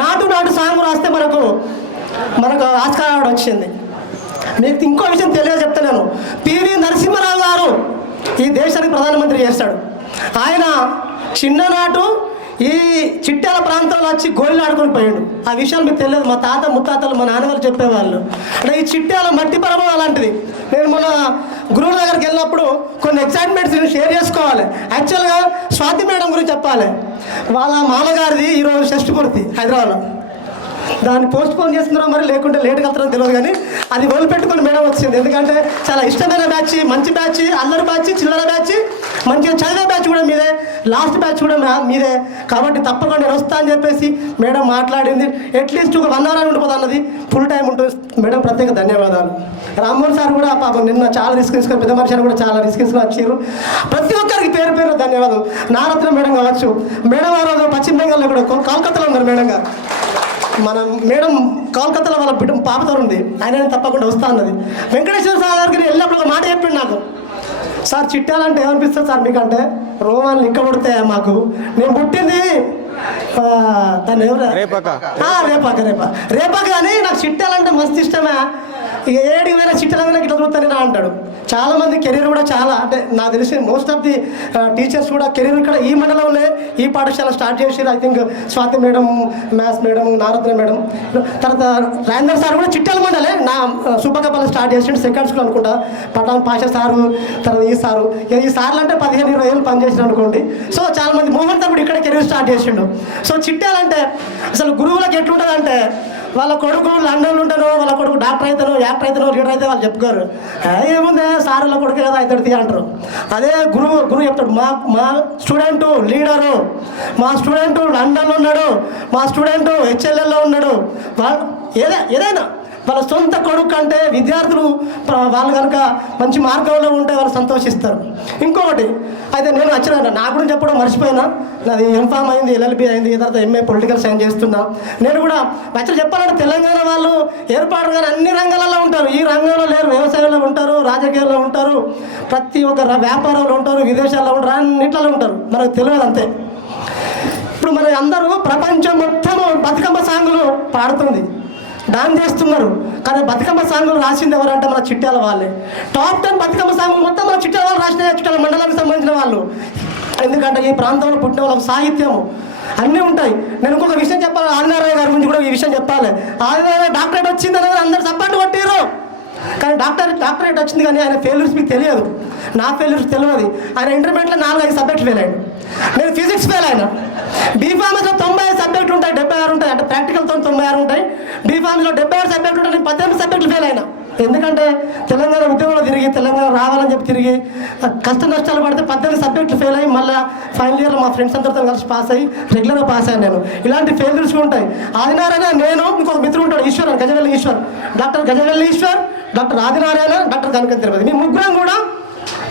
నాటు సాంగ్ రాస్తే మనకు ఆస్కార్ అవార్డు వచ్చింది. మీకు ఇంకో విషయం తెలియజెప్తాను. పివి నరసింహారావు గారు ఈ దేశానికి ప్రధానమంత్రి చేస్తాడు. ఆయన చిన్ననాటు ఈ చిట్యాల ప్రాంతంలో వచ్చి గోళ్ళు ఆడుకొని పోయాడు. ఆ విషయాలు మీకు తెలియదు. మా తాత ముత్తాతలు, మా నాన్నగారు చెప్పేవాళ్ళు. అంటే ఈ చిట్యాల మట్టి పరమ అలాంటిది. నేను మన గురువు దగ్గరికి వెళ్ళినప్పుడు కొన్ని ఎక్సైట్మెంట్స్ నేను షేర్ చేసుకోవాలి. యాక్చువల్గా స్వాతి మేడం గురించి చెప్పాలి. వాళ్ళ మామగారిది ఈరోజు షష్ఠపూర్తి హైదరాబాద్లో. దాన్ని పోస్ట్ పోన్ చేస్తున్నారో మరి లేకుంటే లేట్గా వెళ్తారో తెలియదు, కానీ అది వదిలిపెట్టుకొని మేడం వచ్చింది. ఎందుకంటే చాలా ఇష్టమైన బ్యాచ్, మంచి బ్యాచ్, అల్లరి బ్యాచ్, చిల్లర బ్యాచ్, మంచిగా చదివే బ్యాచ్ కూడా మీదే, లాస్ట్ బ్యాచ్ కూడా మీదే. కాబట్టి తప్పకుండా నేను వస్తా అని చెప్పేసి మేడం మాట్లాడింది. అట్లీస్ట్ ఒక 1 hour ఉండిపోతుంది అన్నది. ఫుల్ టైం ఉంటుంది మేడం. ప్రత్యేక ధన్యవాదాలు. రామ్మోహన్ సార్ కూడా పాపం నిన్న చాలా రిస్క్ తీసుకొని, పెద్ద మనిషి కూడా చాలా రిస్క్ తీసుకొని వచ్చారు. ప్రతి ఒక్కరికి పేరు పేరు ధన్యవాదాలు. నారత్న మేడం కావచ్చు, మేడం ఆ రోజు పశ్చిమ బెంగాల్లో కూడా కోల్కతాలో ఉన్నారు మేడం గారు. మన మేడం కోల్కతాలో వాళ్ళ బిడ్డ పాపతో ఉంది. ఆయన తప్పకుండా వస్తా అన్నది. వెంకటేశ్వర సార్ గారికి వెళ్ళినప్పుడు ఒక మాట చెప్పిండు నాకు. సార్ చిట్టాలంటే ఏమనిపిస్తుంది సార్ మీకంటే, రోమాలు ఇక్కబడితే మాకు, నేను పుట్టింది దాన్ని ఎవరు రేపాక కానీ నాకు చిట్టాలంటే మస్తు ఇష్టమే. ఇక ఏడికి పోయినా చిట్టాల మీద ఇట్లా చూస్తాను అంటాడు. చాలామంది కెరీర్ కూడా చాలా, అంటే నాకు తెలిసి మోస్ట్ ఆఫ్ ది టీచర్స్ కూడా కెరీర్ ఇక్కడ ఈ మండలంలో ఈ పాఠశాల స్టార్ట్ చేసి, I think Swathi madam, maths madam, నారత్న మేడం, తర్వాత రాజేంద్ర సార్ కూడా చిట్టాల మండలే నా సుబ్బకపల్లి స్టార్ట్ చేసిండు. సెకండ్ స్కూల్ అనుకుంటా. పటాన్ పాషా సారు, తర్వాత ఈ సారు, ఈ సార్లు అంటే 15-20 ఏళ్ళు పనిచేసిన అనుకోండి. సో చాలా మంది, మోహన్ సార్ కూడా ఇక్కడ కెరీర్ స్టార్ట్ చేసిండు. సో చిట్టాలంటే అసలు గురువులకు ఎట్లుంటుంది అంటే, వాళ్ళ కొడుకు లండన్లో ఉంటారు, వాళ్ళ కొడుకు డాక్టర్ అవుతారు, యాక్టర్ అవుతారు, లీడర్ అయితే వాళ్ళు చెప్పుకోరు. ఏముంది సార్ వాళ్ళ కొడుకు కదా అవుతాడు అంటారు. అదే గురువు చెప్తాడు, మా స్టూడెంట్ లీడరు, మా స్టూడెంట్ లండన్లో ఉన్నాడు, మా స్టూడెంట్ హెచ్ఎల్ఎల్లో ఉన్నాడు. వాళ్ళు ఏదైనా వాళ్ళ సొంత కొడుకు అంటే విద్యార్థులు వాళ్ళు కనుక మంచి మార్గంలో ఉంటే వాళ్ళు సంతోషిస్తారు. ఇంకొకటి అయితే నేను వచ్చిన నా గురించి చెప్పడం మర్చిపోయినా, నాది ఎంఫామ్ అయింది, ఎల్ఎల్బి అయింది, తర్వాత ఎంఏ పొలిటికల్ సైన్స్ చేస్తున్నా. నేను కూడా యాక్చువల్ చెప్పాలంటే తెలంగాణ వాళ్ళు ఏర్పాటు కానీ అన్ని రంగాలలో ఉంటారు. ఈ రంగంలో లేరు. వ్యవసాయంలో ఉంటారు, రాజకీయాల్లో ఉంటారు, ప్రతి ఒక్క వ్యాపారంలో ఉంటారు, విదేశాల్లో ఉంటారు, అన్నిట్లలో ఉంటారు. మనకు తెలియదు అంతే. ఇప్పుడు మన అందరూ ప్రపంచం మొత్తము బతుకమ్మ సాంగులు పాడుతుంది, డాన్స్ చేస్తున్నారు. కానీ బతుకమ్మ సాంగులు రాసింది ఎవరంటే మన చిట్యాల వాళ్ళే. టాప్ 10 బతుకమ్మ సాంగులు మొత్తం మన చిట్యాల వాళ్ళు రాసిన, చిట్యాల మండలానికి సంబంధించిన వాళ్ళు. ఎందుకంటే ఈ ప్రాంతంలో పుట్టిన వాళ్ళకి సాహిత్యం అన్నీ ఉంటాయి. నేను ఇంకొక విషయం చెప్పాలి, ఆదినారాయణ గారి గురించి కూడా ఈ విషయం చెప్పాలి. ఆదినారాయణ డాక్టరేట్ వచ్చింది అనేది అందరు సపోర్ట్ కొట్టారు. కానీ డాక్టరేట్ వచ్చింది, కానీ ఆయన ఫెయిల్యూర్స్ మీకు తెలియదు. నా ఫెయిల్యూర్స్ తెలియదు. ఆయన ఇంటర్మీడియట్లో 4-5 సబ్జెక్టులు ఫెయిల్ అయ్యాడు. నేను ఫిజిక్స్ ఫెయిల్ అయినా. బీఫార్మసీలో 95 సబ్జెక్టులు ఉంటాయి, 76 ఉంటాయి. అంటే ప్రాక్టికల్తో 96 ఉంటాయి. బీఫార్మసీలో 76 సబ్జెక్టులు ఉంటాయి. నేను 18 సబ్జెక్టులు ఫెయిల్ అయినా. ఎందుకంటే తెలంగాణ ఉద్యమంలో తిరిగి తెలంగాణ రావాలని చెప్పి తిరిగి కష్ట నష్టాలు పడితే 18 సబ్జెక్టులు ఫెయిల్ అయ్యి మళ్ళీ ఫైనల్ ఇయర్లో మా ఫ్రెండ్స్ అందరితో కలిసి పాస్ అయ్యి రెగ్యులర్గా పాస్ అయ్యాను నేను. ఇలాంటి ఫెయిల్యూర్స్ ఉంటాయి. ఆదినారాయణ, నేను, ఇంకొక మిత్రుడు ఉంటాడు Eshwar, Gajavelli Eshwar, doctor Gajavelli Eshwar, doctor Adinarayana, doctor Kanaka Tirupati. మీ ముగ్గురం కూడా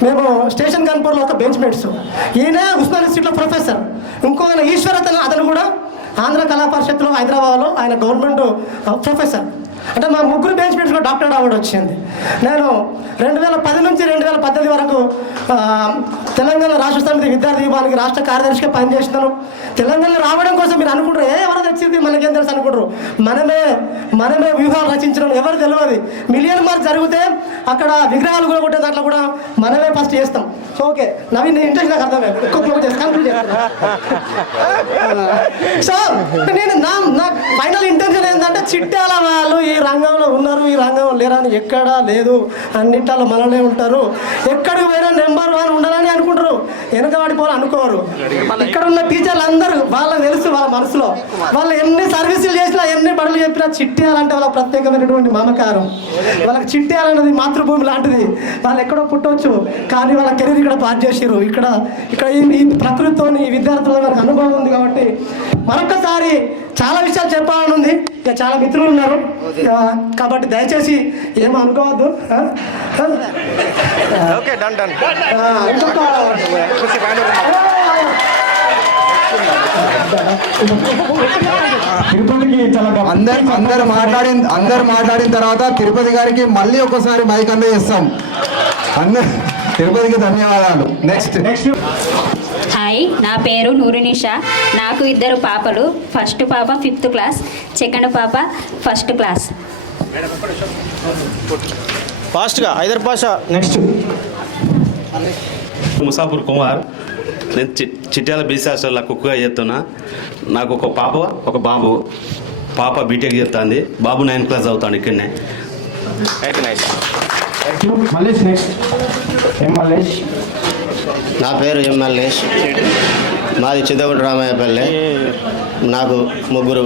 మేము స్టేషన్ కన్పూర్లో ఒక బెంచ్ మేట్స్. ఈయన ఉస్మాన్ ఇన్స్టిట్యూట్లో ప్రొఫెసర్. ఇంకో ఆయన ఈశ్వర్, అతను కూడా ఆంధ్ర కళా పరిషత్లో హైదరాబాద్లో ఆయన గవర్నమెంట్ ప్రొఫెసర్. అంటే మా ముగ్గురు బెంచ్ మేట్స్ కూడా డాక్టరేట్ అవార్డు వచ్చింది. నేను 2010 నుంచి 2018 వరకు తెలంగాణ రాష్ట్ర సమితి విద్యార్థి విభాగానికి రాష్ట్ర కార్యదర్శిగా పనిచేస్తున్నాను. తెలంగాణ రావడం కోసం మీరు అనుకుంటారు, ఎవరు తెచ్చింది మనకేం తెలుసు అనుకుంటారు. మనమే వ్యూహాలు రచించడం ఎవరు తెలియదు. మిలియన్ మార్క్ జరిగితే అక్కడ విగ్రహాలు కూడా కొట్టే దాంట్లో కూడా మనమే ఫస్ట్ చేస్తాం. సో ఓకే, నవీన్ ఇంట్రెస్ట్ నాకు అర్థమైంది. సో నేను నా ఫైనల్ ఇంటెన్షన్ ఏంటంటే చిట్యాల వాళ్ళు ఈ రంగంలో ఉన్నారు, ఈ రంగంలో లేరని ఎక్కడా లేదు. అన్నింటిలో మననే ఉంటారు. ఎక్కడికి పోయినా నెంబర్ 1 ఉండాలని అనుకుంటారు, వెనకబడిపోవాలని అనుకోరు. ఇక్కడ ఉన్న టీచర్లు అందరూ వాళ్ళకి తెలుసు, వాళ్ళ మనసులో వాళ్ళు ఎన్ని సర్వీసులు చేసినా ఎన్ని బడులు చెప్పినా చిట్యాలంటే వాళ్ళ ప్రత్యేకమైనటువంటి మమకారం. వాళ్ళకి చిట్యాలన్నది మాతృభూమి లాంటిది. వాళ్ళు ఎక్కడో పుట్టవచ్చు కానీ వాళ్ళ కెరీర్ ఇక్కడ పాస్ చేసారు. ఇక్కడ ఈ ప్రకృతితో ఈ విద్యార్థులతో మనకు అనుభవం ఉంది కాబట్టి మరొకసారి చాలా విషయాలు చెప్పాలని ఉంది. ఇక చాలా మిత్రులు ఉన్నారు కాబట్టి దయచేసి ఏమో అనుకోవద్దు. అందరు మాట్లాడిన తర్వాత తిరుపతి గారికి మళ్ళీ ఒకసారి మైక్ అందజేస్తాం. తిరుపతికి ధన్యవాదాలు. నెక్స్ట్. హాయ్, నా పేరు నూరునిషా. నాకు 2 పాపలు. ఫస్ట్ పాప 5th క్లాస్, సెకండ్ పాప 1st క్లాస్. ఫాస్ట్గా హైదర్ పాషా. నెక్స్ట్ ముసాఫర్ కుమార్. నేను చిట్యాల బీసీ హాస్టల్లో కుక్గా చేస్తున్నా. నాకు ఒక పాప ఒక బాబు. పాప బీటెక్ చేస్తుంది, బాబు 9th క్లాస్ అవుతాడు ఇక్కడనే. మల్లేష్. నెక్స్ట్ ఎం మల్లేష్. నా పేరు ఎం మల్లేష్. మాది చింతకుంట రామయ్యపల్లె. నాకు ముగ్గురు,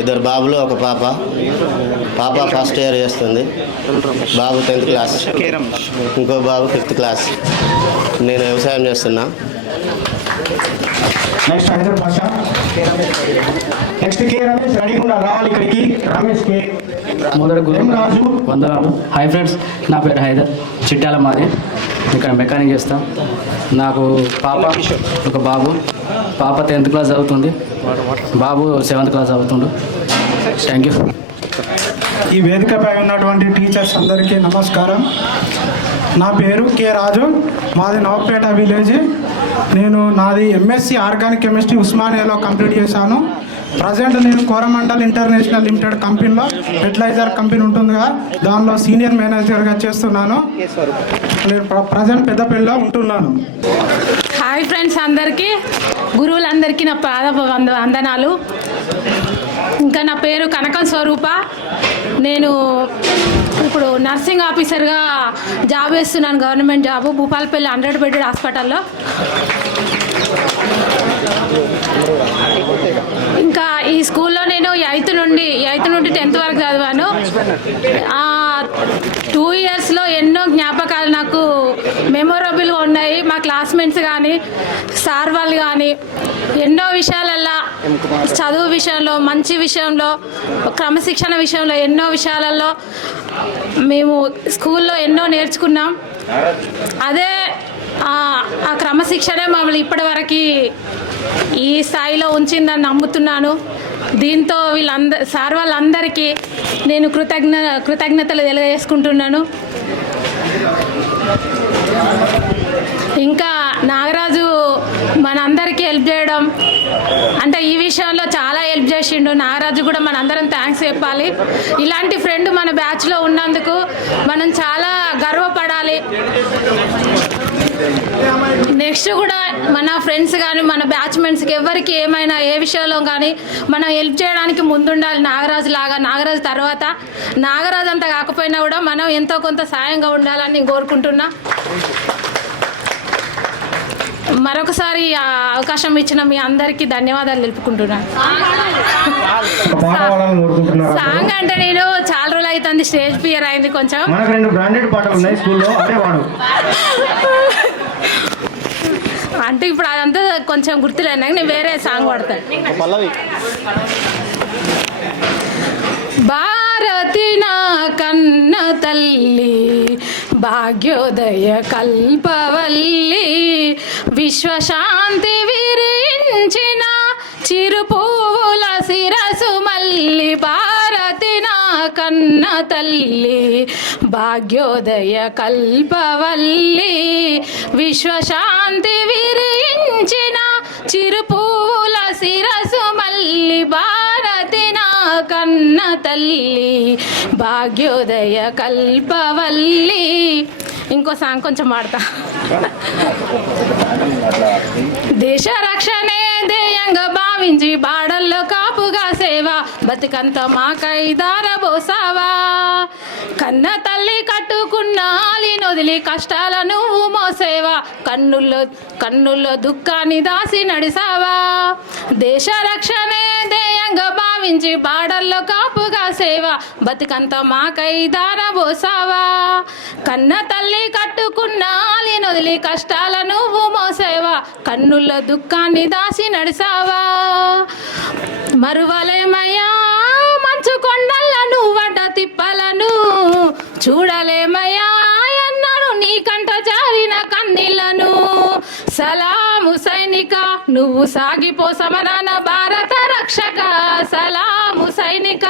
ఇద్దరు బాబులు ఒక పాప. పాప ఫస్ట్ ఇయర్ చేస్తుంది, బాబు 10th క్లాస్, ఇంకో బాబు 5th క్లాస్. నేను వ్యవసాయం చేస్తున్నా. నెక్స్ట్ హైదర్ పాషా. నెక్స్ట్ కే రమేష్. రెడీ ఉండాలి, రావాలి ఇక్కడికి. రమేష్ కే. మొదటి గురు రాజు. వందనాలు. హాయ్ ఫ్రెండ్స్, నా పేరు హైదర్. చిట్యాల మాది. ఇక్కడ మెకానిక్ చేస్తాం. నాకు పాప ఒక బాబు. పాప 10th క్లాస్ చదువుతుంది, బాబు 7th క్లాస్ చదువుతుండు. Thank you. ఈ వేదికపై ఉన్నటువంటి టీచర్స్ అందరికీ నమస్కారం. నా పేరు కె రాజు. మాది నవపేట విలేజ్. నాది ఎంఎస్సి ఆర్గానిక్ కెమిస్ట్రీ ఉస్మానియాలో కంప్లీట్ చేశాను. ప్రజెంట్ నేను కోరమండల్ ఇంటర్నేషనల్ లిమిటెడ్ కంపెనీలో ఫెర్టిలైజర్ కంపెనీ ఉంటుందిగా, దానిలో సీనియర్ మేనేజర్గా చేస్తున్నాను. నేను ప్రజెంట్ పెద్దపల్లిలో ఉంటున్నాను. హాయ్ ఫ్రెండ్స్ అందరికీ, గురువులందరికీ నా పాద వందనాలు. ఇంకా నా పేరు కనకం స్వరూప. నేను ఇప్పుడు నర్సింగ్ ఆఫీసర్గా జాబ్ చేస్తున్నాను, గవర్నమెంట్ జాబు, భూపాలపల్లి 100 బెడెడ్ హాస్పిటల్లో. ఇంకా ఈ స్కూల్లో నేను 8th నుండి 10th వరకు చదివాను. 2 ఇయర్స్లో ఎన్నో జ్ఞాపకాలు నాకు మెమొరబుల్గా ఉన్నాయి. మా క్లాస్మేట్స్ కానీ సార్ వాళ్ళు కానీ ఎన్నో విషయాలల్లో, చదువు విషయంలో, మంచి విషయంలో, క్రమశిక్షణ విషయంలో, ఎన్నో విషయాలలో మేము స్కూల్లో ఎన్నో నేర్చుకున్నాం. అదే ఆ క్రమశిక్షణే మమ్మల్ని ఇప్పటివరకు ఈ స్థాయిలో ఉంచిందని నమ్ముతున్నాను. దీంతో సార్ వాళ్ళందరికీ నేను కృతజ్ఞతలు తెలియజేసుకుంటున్నాను. ఇంకా నాగరాజు మనందరికీ హెల్ప్ చేయడం అంటే ఈ విషయంలో చాలా హెల్ప్ చేసిండు. నాగరాజు కూడా మనందరం థ్యాంక్స్ చెప్పాలి. ఇలాంటి ఫ్రెండ్ మన బ్యాచ్లో ఉన్నందుకు మనం చాలా గర్వపడాలి. నెక్స్ట్ కూడా మన ఫ్రెండ్స్ కానీ మన బ్యాచ్మెంట్స్కి ఎవరికి ఏమైనా ఏ విషయంలో కానీ మనం హెల్ప్ చేయడానికి ముందుండాలి. నాగరాజు లాగా, నాగరాజు తర్వాత నాగరాజు అంతా కాకపోయినా కూడా మనం ఎంతో కొంత సాయంగా ఉండాలని నేను కోరుకుంటున్నా. మరొకసారి ఈ అవకాశం ఇచ్చిన మీ అందరికీ ధన్యవాదాలు తెలుపుకుంటున్నాను. సాంగ్ అంటే నేను చాలా రోజులు అవుతుంది, స్టేజ్ ఫియర్ అయింది కొంచెం. మనకు 2 బ్రాండెడ్ పాటలు ఉన్నాయి స్కూల్లో, అదే వాడు. అంటే ఇప్పుడు అదంతా కొంచెం గుర్తులేనా, నేను వేరే సాంగ్ పాడతాను. భారతి నా కన్న తల్లి, భాగ్యోదయ కల్పవల్లి, విశ్వశాంతి విరించిన చిరుపూల శిరసు మల్లి. భారతి నా కన్న తల్లి, భాగ్యోదయ కల్పవల్లి, విశ్వశాంతి విరించిన చిరుపూల శిరసు మల్లి. భారతి నా కన్న తల్లి, భాగ్యోదయ కల్పవల్లి. ఇంకో సాంగ్ కొంచెం పాడతా. దేశ రక్షణే ధ్యేయంగా భావించి బాడల్లో కాపుగా సేవ, బతికంత మాకై దారబోసావా. కన్న తల్లి కట్టుకున్న ఆలినొదిలి కష్టాలను మోసేవా, కన్నుల్లో దుఃఖాన్ని దాసి నడిసావా. దేశ రక్షణే ధ్యేయంగా భావించి బాడల్లో కాపుగా సేవ, బతికంత మాకై దారబోసావా. కన్న తల్లి కట్టుకున్న ఆలినొదిలి కష్టాలను మోసేవా, కన్నుల్లో దుఃఖాన్ని దాసి నడిసావా. మరువలేమయ్యా మంచు కొండల్ల నువ్వడ్డ తిప్పలను, చూడలేమయ్యా ఎన్నడు నీ కంట జారిన కన్నీళ్లను. సలాము సైనిక నువ్వు సాగిపో సమరాన భారత రక్షక. సలాము సైనిక,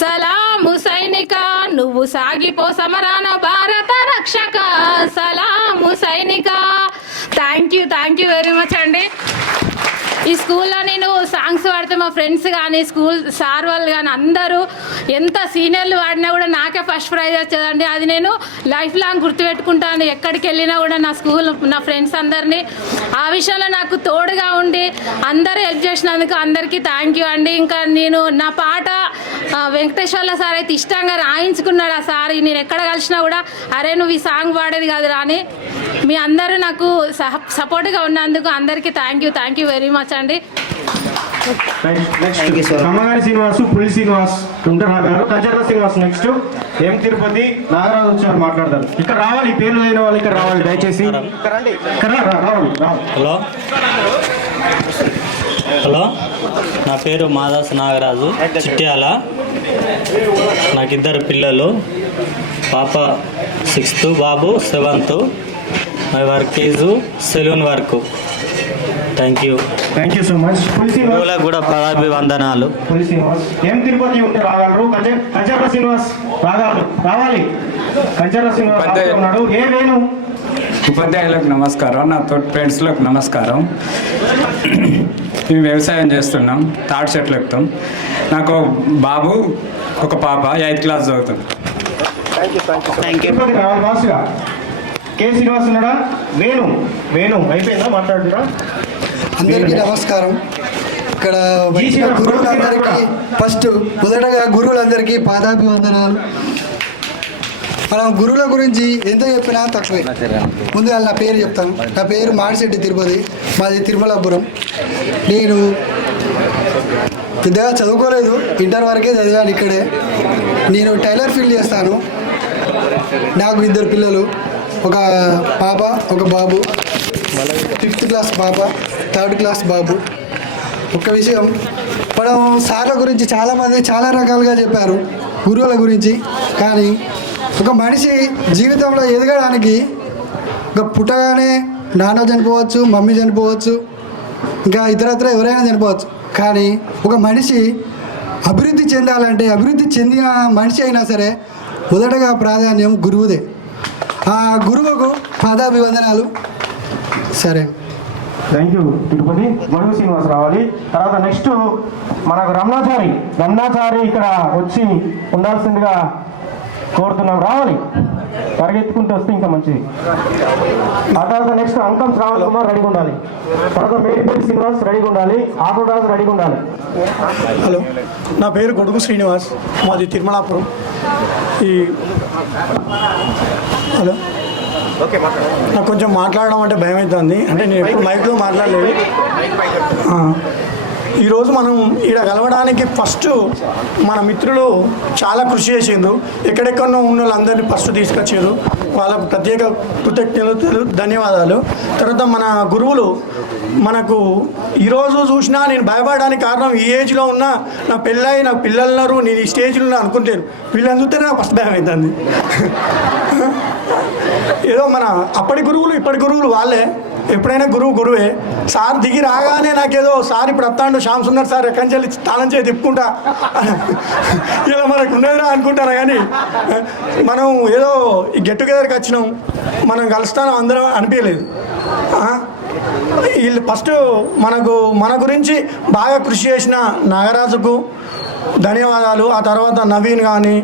సలాము సైనిక నువ్వు సాగిపో సమరాన భారత రక్షక. సలాము సైనిక. థ్యాంక్ యూ వెరీ మచ్ అండి. ఈ స్కూల్లో నేను సాంగ్స్ పాడితే మా ఫ్రెండ్స్ కానీ స్కూల్ సార్ వాళ్ళు కానీ అందరూ ఎంత సీనియర్లు వాడినా కూడా నాకే ఫస్ట్ ప్రైజ్ వచ్చేదండి. అది నేను లైఫ్ లాంగ్ గుర్తుపెట్టుకుంటాను. ఎక్కడికి వెళ్ళినా కూడా నా స్కూల్ నా ఫ్రెండ్స్ అందరినీ ఆ విషయంలో నాకు తోడుగా ఉండి అందరూ హెల్ప్ చేసినందుకు అందరికీ థ్యాంక్ యూ అండి. ఇంకా నేను నా పాట వెంకటేశ్వర్ల సార్ అయితే ఇష్టంగా రాయించుకున్నాడు. ఆ సార్ నేను ఎక్కడ కలిసినా కూడా అరే నువ్వు ఈ సాంగ్ పాడేది కాదు రాని. మీ అందరూ నాకు సపోర్ట్గా ఉన్నందుకు అందరికీ థ్యాంక్ యూ వెరీ మచ్ అండి. కమ్మగారి శ్రీనివాసు, పులి శ్రీనివాస్ ఉంటారు, కంచర్ల శ్రీనివాస్. నెక్స్ట్ ఎం తిరుపతి, నాగరాజు వచ్చారు మాట్లాడతారు. ఇక్కడ రావాలి, పేర్లు అయిన వాళ్ళు ఇక్కడ రావాలి దయచేసి. రావాలి. హలో, నా పేరు మాదాస్ నాగరాజు, చిట్యాల. నాకు 2 పిల్లలు, పాప 6th, బాబు 7th. My work is salon work. Thank you so much. గురువులకు కూడా పదాభివందనాలు. పులి శ్రీనివాస్, ఎం తిరుపతి ఉంటే రాగలరు. కంచర్ల శ్రీనివాస్ రావాలి. కంచర్ల శ్రీనివాస్ ఉన్నాడు. ఏ వేణు. ఉపాధ్యాయులకు నమస్కారం, నా తోటి ఫ్రెండ్స్లకు నమస్కారం. మేము వ్యవసాయం చేస్తున్నాం, తాటి చెట్లు ఎక్కుతాం. నాకు బాబు, ఒక పాప 8th క్లాస్ చదువుతుంది. తిరుపతి రావాలి మాస్గా. కే శ్రీనివాస్ ఉన్నాడా. వేణు అయిపోయిందా మాట్లాడుతున్నా. అందరికీ నమస్కారం. ఇక్కడ గురువులందరికీ మొదటగా గురువులందరికీ పాదాభివందనాలు. మనం గురువుల గురించి ఎంత చెప్పినా తక్కువే. ముందుగా నా పేరు చెప్తాను. నా పేరు మాడిశెట్టి తిరుపతి, మాది తిరుమలాపురం. నేను పెద్దగా చదువుకోలేదు, ఇంటర్ వరకే చదివాను ఇక్కడే. నేను టైలర్ ఫీల్డ్ చేస్తాను. నాకు 2 పిల్లలు, ఒక పాప ఒక బాబు. 5th క్లాస్ పాప, 3rd క్లాస్ బాబు. ఒక విషయం, మనం సార్ల గురించి చాలామంది చాలా రకాలుగా చెప్పారు గురువుల గురించి. కానీ ఒక మనిషి జీవితంలో ఎదగడానికి ఒక పుట్టగానే నాన్న చనిపోవచ్చు, మమ్మీ చనిపోవచ్చు, ఇంకా ఇతరత్ర ఎవరైనా చనిపోవచ్చు. కానీ ఒక మనిషి అభివృద్ధి చెందాలంటే, అభివృద్ధి చెందిన మనిషి అయినా సరే మొదటగా ప్రాధాన్యం గురువుదే. ఆ గురువుకు పాదాభివందనాలు. సరే, థ్యాంక్ యూ తిరుపతి. మరుగు శ్రీనివాస్ రావాలి. తర్వాత నెక్స్ట్ మనకు రమణాచారి ఇక్కడ వచ్చి ఉండాల్సిందిగా కోరుతున్నాం. రావాలి, పరిగెత్తుకుంటూ వస్తే ఇంకా మంచిది. ఆ తర్వాత నెక్స్ట్ అంకం శ్రావణ్ కుమార్ రెడీగా ఉండాలి. తర్వాత మేడిపల్లి శ్రీనివాస్ రెడీగా ఉండాలి. ఆటోరాజు రెడీగా ఉండాలి. హలో, నా పేరు గొడుగు శ్రీనివాస్, మాది తిరుమలాపురం. హలో, నాకు కొంచెం మాట్లాడడం అంటే భయం అవుతుంది, అంటే నేను ఎప్పుడు మైక్లో మాట్లాడలేదు. ఈరోజు మనం ఈడ కలవడానికి ఫస్ట్ మన మిత్రులు చాలా కృషి చేసిండ్రు. ఎక్కడెక్కడో ఉన్న వాళ్ళందరినీ ఫస్ట్ తీసుకొచ్చారు, వాళ్ళకు ప్రత్యేక కృతజ్ఞతలు, ధన్యవాదాలు. తర్వాత మన గురువులు మనకు ఈరోజు చూసినా నేను భయపడడానికి కారణం ఈ ఏజ్లో ఉన్న నా పెళ్ళయి నాకు పిల్లలు ఉన్నారు, నేను ఈ స్టేజ్లో ఉన్నా అనుకుంటాను. వీళ్ళని చూస్తే నాకు ఫస్ట్ భయం అవుతుంది. ఏదో మన అప్పటి గురువులు ఇప్పటి గురువులు వాళ్ళే, ఎప్పుడైనా గురువే. సార్ దిగి రాగానే నాకేదో సార్ ఇప్పుడు వస్తాడు శ్యామ్ సుందర్ సార్ ఎక్కడి నుంచి వెళ్ళి తాళం చేసి తిప్పుకుంటా ఇలా మనకు ఉండేదిరా అనుకుంటారా. కానీ మనం ఏదో ఈ గెట్ టుగెదర్కి వచ్చినాం, మనం కలుస్తాం అందరం అనిపించలేదు. వీళ్ళు ఫస్ట్ మన గురించి బాగా కృషి చేసిన నాగరాజుకు ధన్యవాదాలు. ఆ తర్వాత నవీన్ కానీ,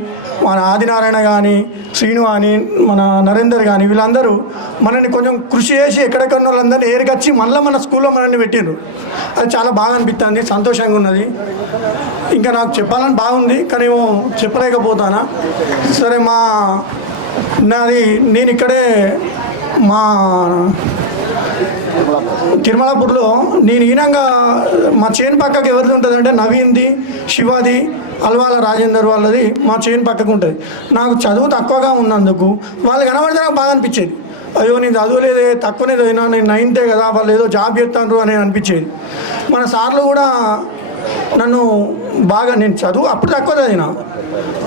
మన ఆదినారాయణ కానీ, శ్రీను కానీ, మన నరేందర్ కానీ, వీళ్ళందరూ మనల్ని కొంచెం కృషి చేసి ఎక్కడెక్కడ వాళ్ళందరినీ ఏరికొచ్చి మళ్ళీ మన స్కూల్లో మనల్ని పెట్టిండ్రు. అది చాలా బాగా అనిపిస్తుంది, సంతోషంగా ఉన్నది. ఇంకా నాకు చెప్పాలని బాగుంది కానీ చెప్పలేకపోతానా. సరే నేను ఇక్కడే మా తిరుమలాపూర్లో నేను ఈనంగా మా చేను పక్కకు ఎవరిది ఉంటుంది అంటే నవీన్ది, శివాది, అల్వాల రాజేందర్ వాళ్ళది మా చేను పక్కకు ఉంటుంది. నాకు చదువు తక్కువగా ఉన్నందుకు వాళ్ళు కనబడితే నాకు బాగా అనిపించేది. అయ్యో నేను చదువులేదే, తక్కువనే చదివినా, నేను 9th కదా, వాళ్ళు ఏదో జాబ్ చేస్తాను అని అనిపించేది. మన సార్లు కూడా నన్ను బాగా, నేను చదువు అప్పుడు తక్కువ చదివినా,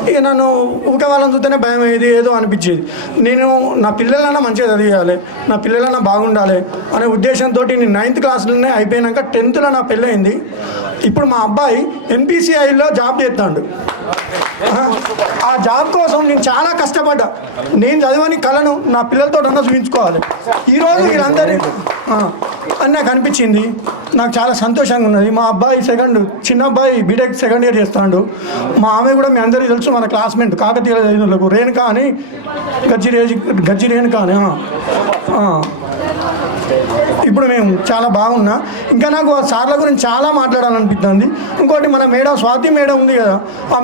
ఇక నన్ను ఊక వాళ్ళని చూస్తేనే భయం అయ్యేది, ఏదో అనిపించేది. నేను నా పిల్లలన్నా మంచిగా చదివేయాలి, నా పిల్లలన్నా బాగుండాలి అనే ఉద్దేశంతో నేను 9th క్లాస్లోనే అయిపోయినాక 10thలో నా పెళ్ళయింది. ఇప్పుడు మా అబ్బాయి NPCIలో జాబ్ చేస్తాడు. ఆ జాబ్ కోసం నేను చాలా కష్టపడ్డా. నేను చదివని కళను నా పిల్లలతో అన్నా చూపించుకోవాలి. ఈరోజు వీళ్ళందరి అని నాకు అనిపించింది, నాకు చాలా సంతోషంగా ఉన్నది. మా అబ్బాయి చిన్న అబ్బాయి బీటెక్ 2nd year చేస్తాడు. మా ఆమె కూడా మీ అందరికీ తెలుసు, మన క్లాస్మేట్ కాకతీయ చదివినలకు రేణుకా అని, గజ్జి రేణుకా అని. ఇప్పుడు మేము చాలా బాగున్నా. ఇంకా నాకు ఆ సార్ల గురించి చాలా మాట్లాడాలనిపిస్తుంది. ఇంకోటి మన మేడం స్వాతి మేడం ఉంది కదా, ఆ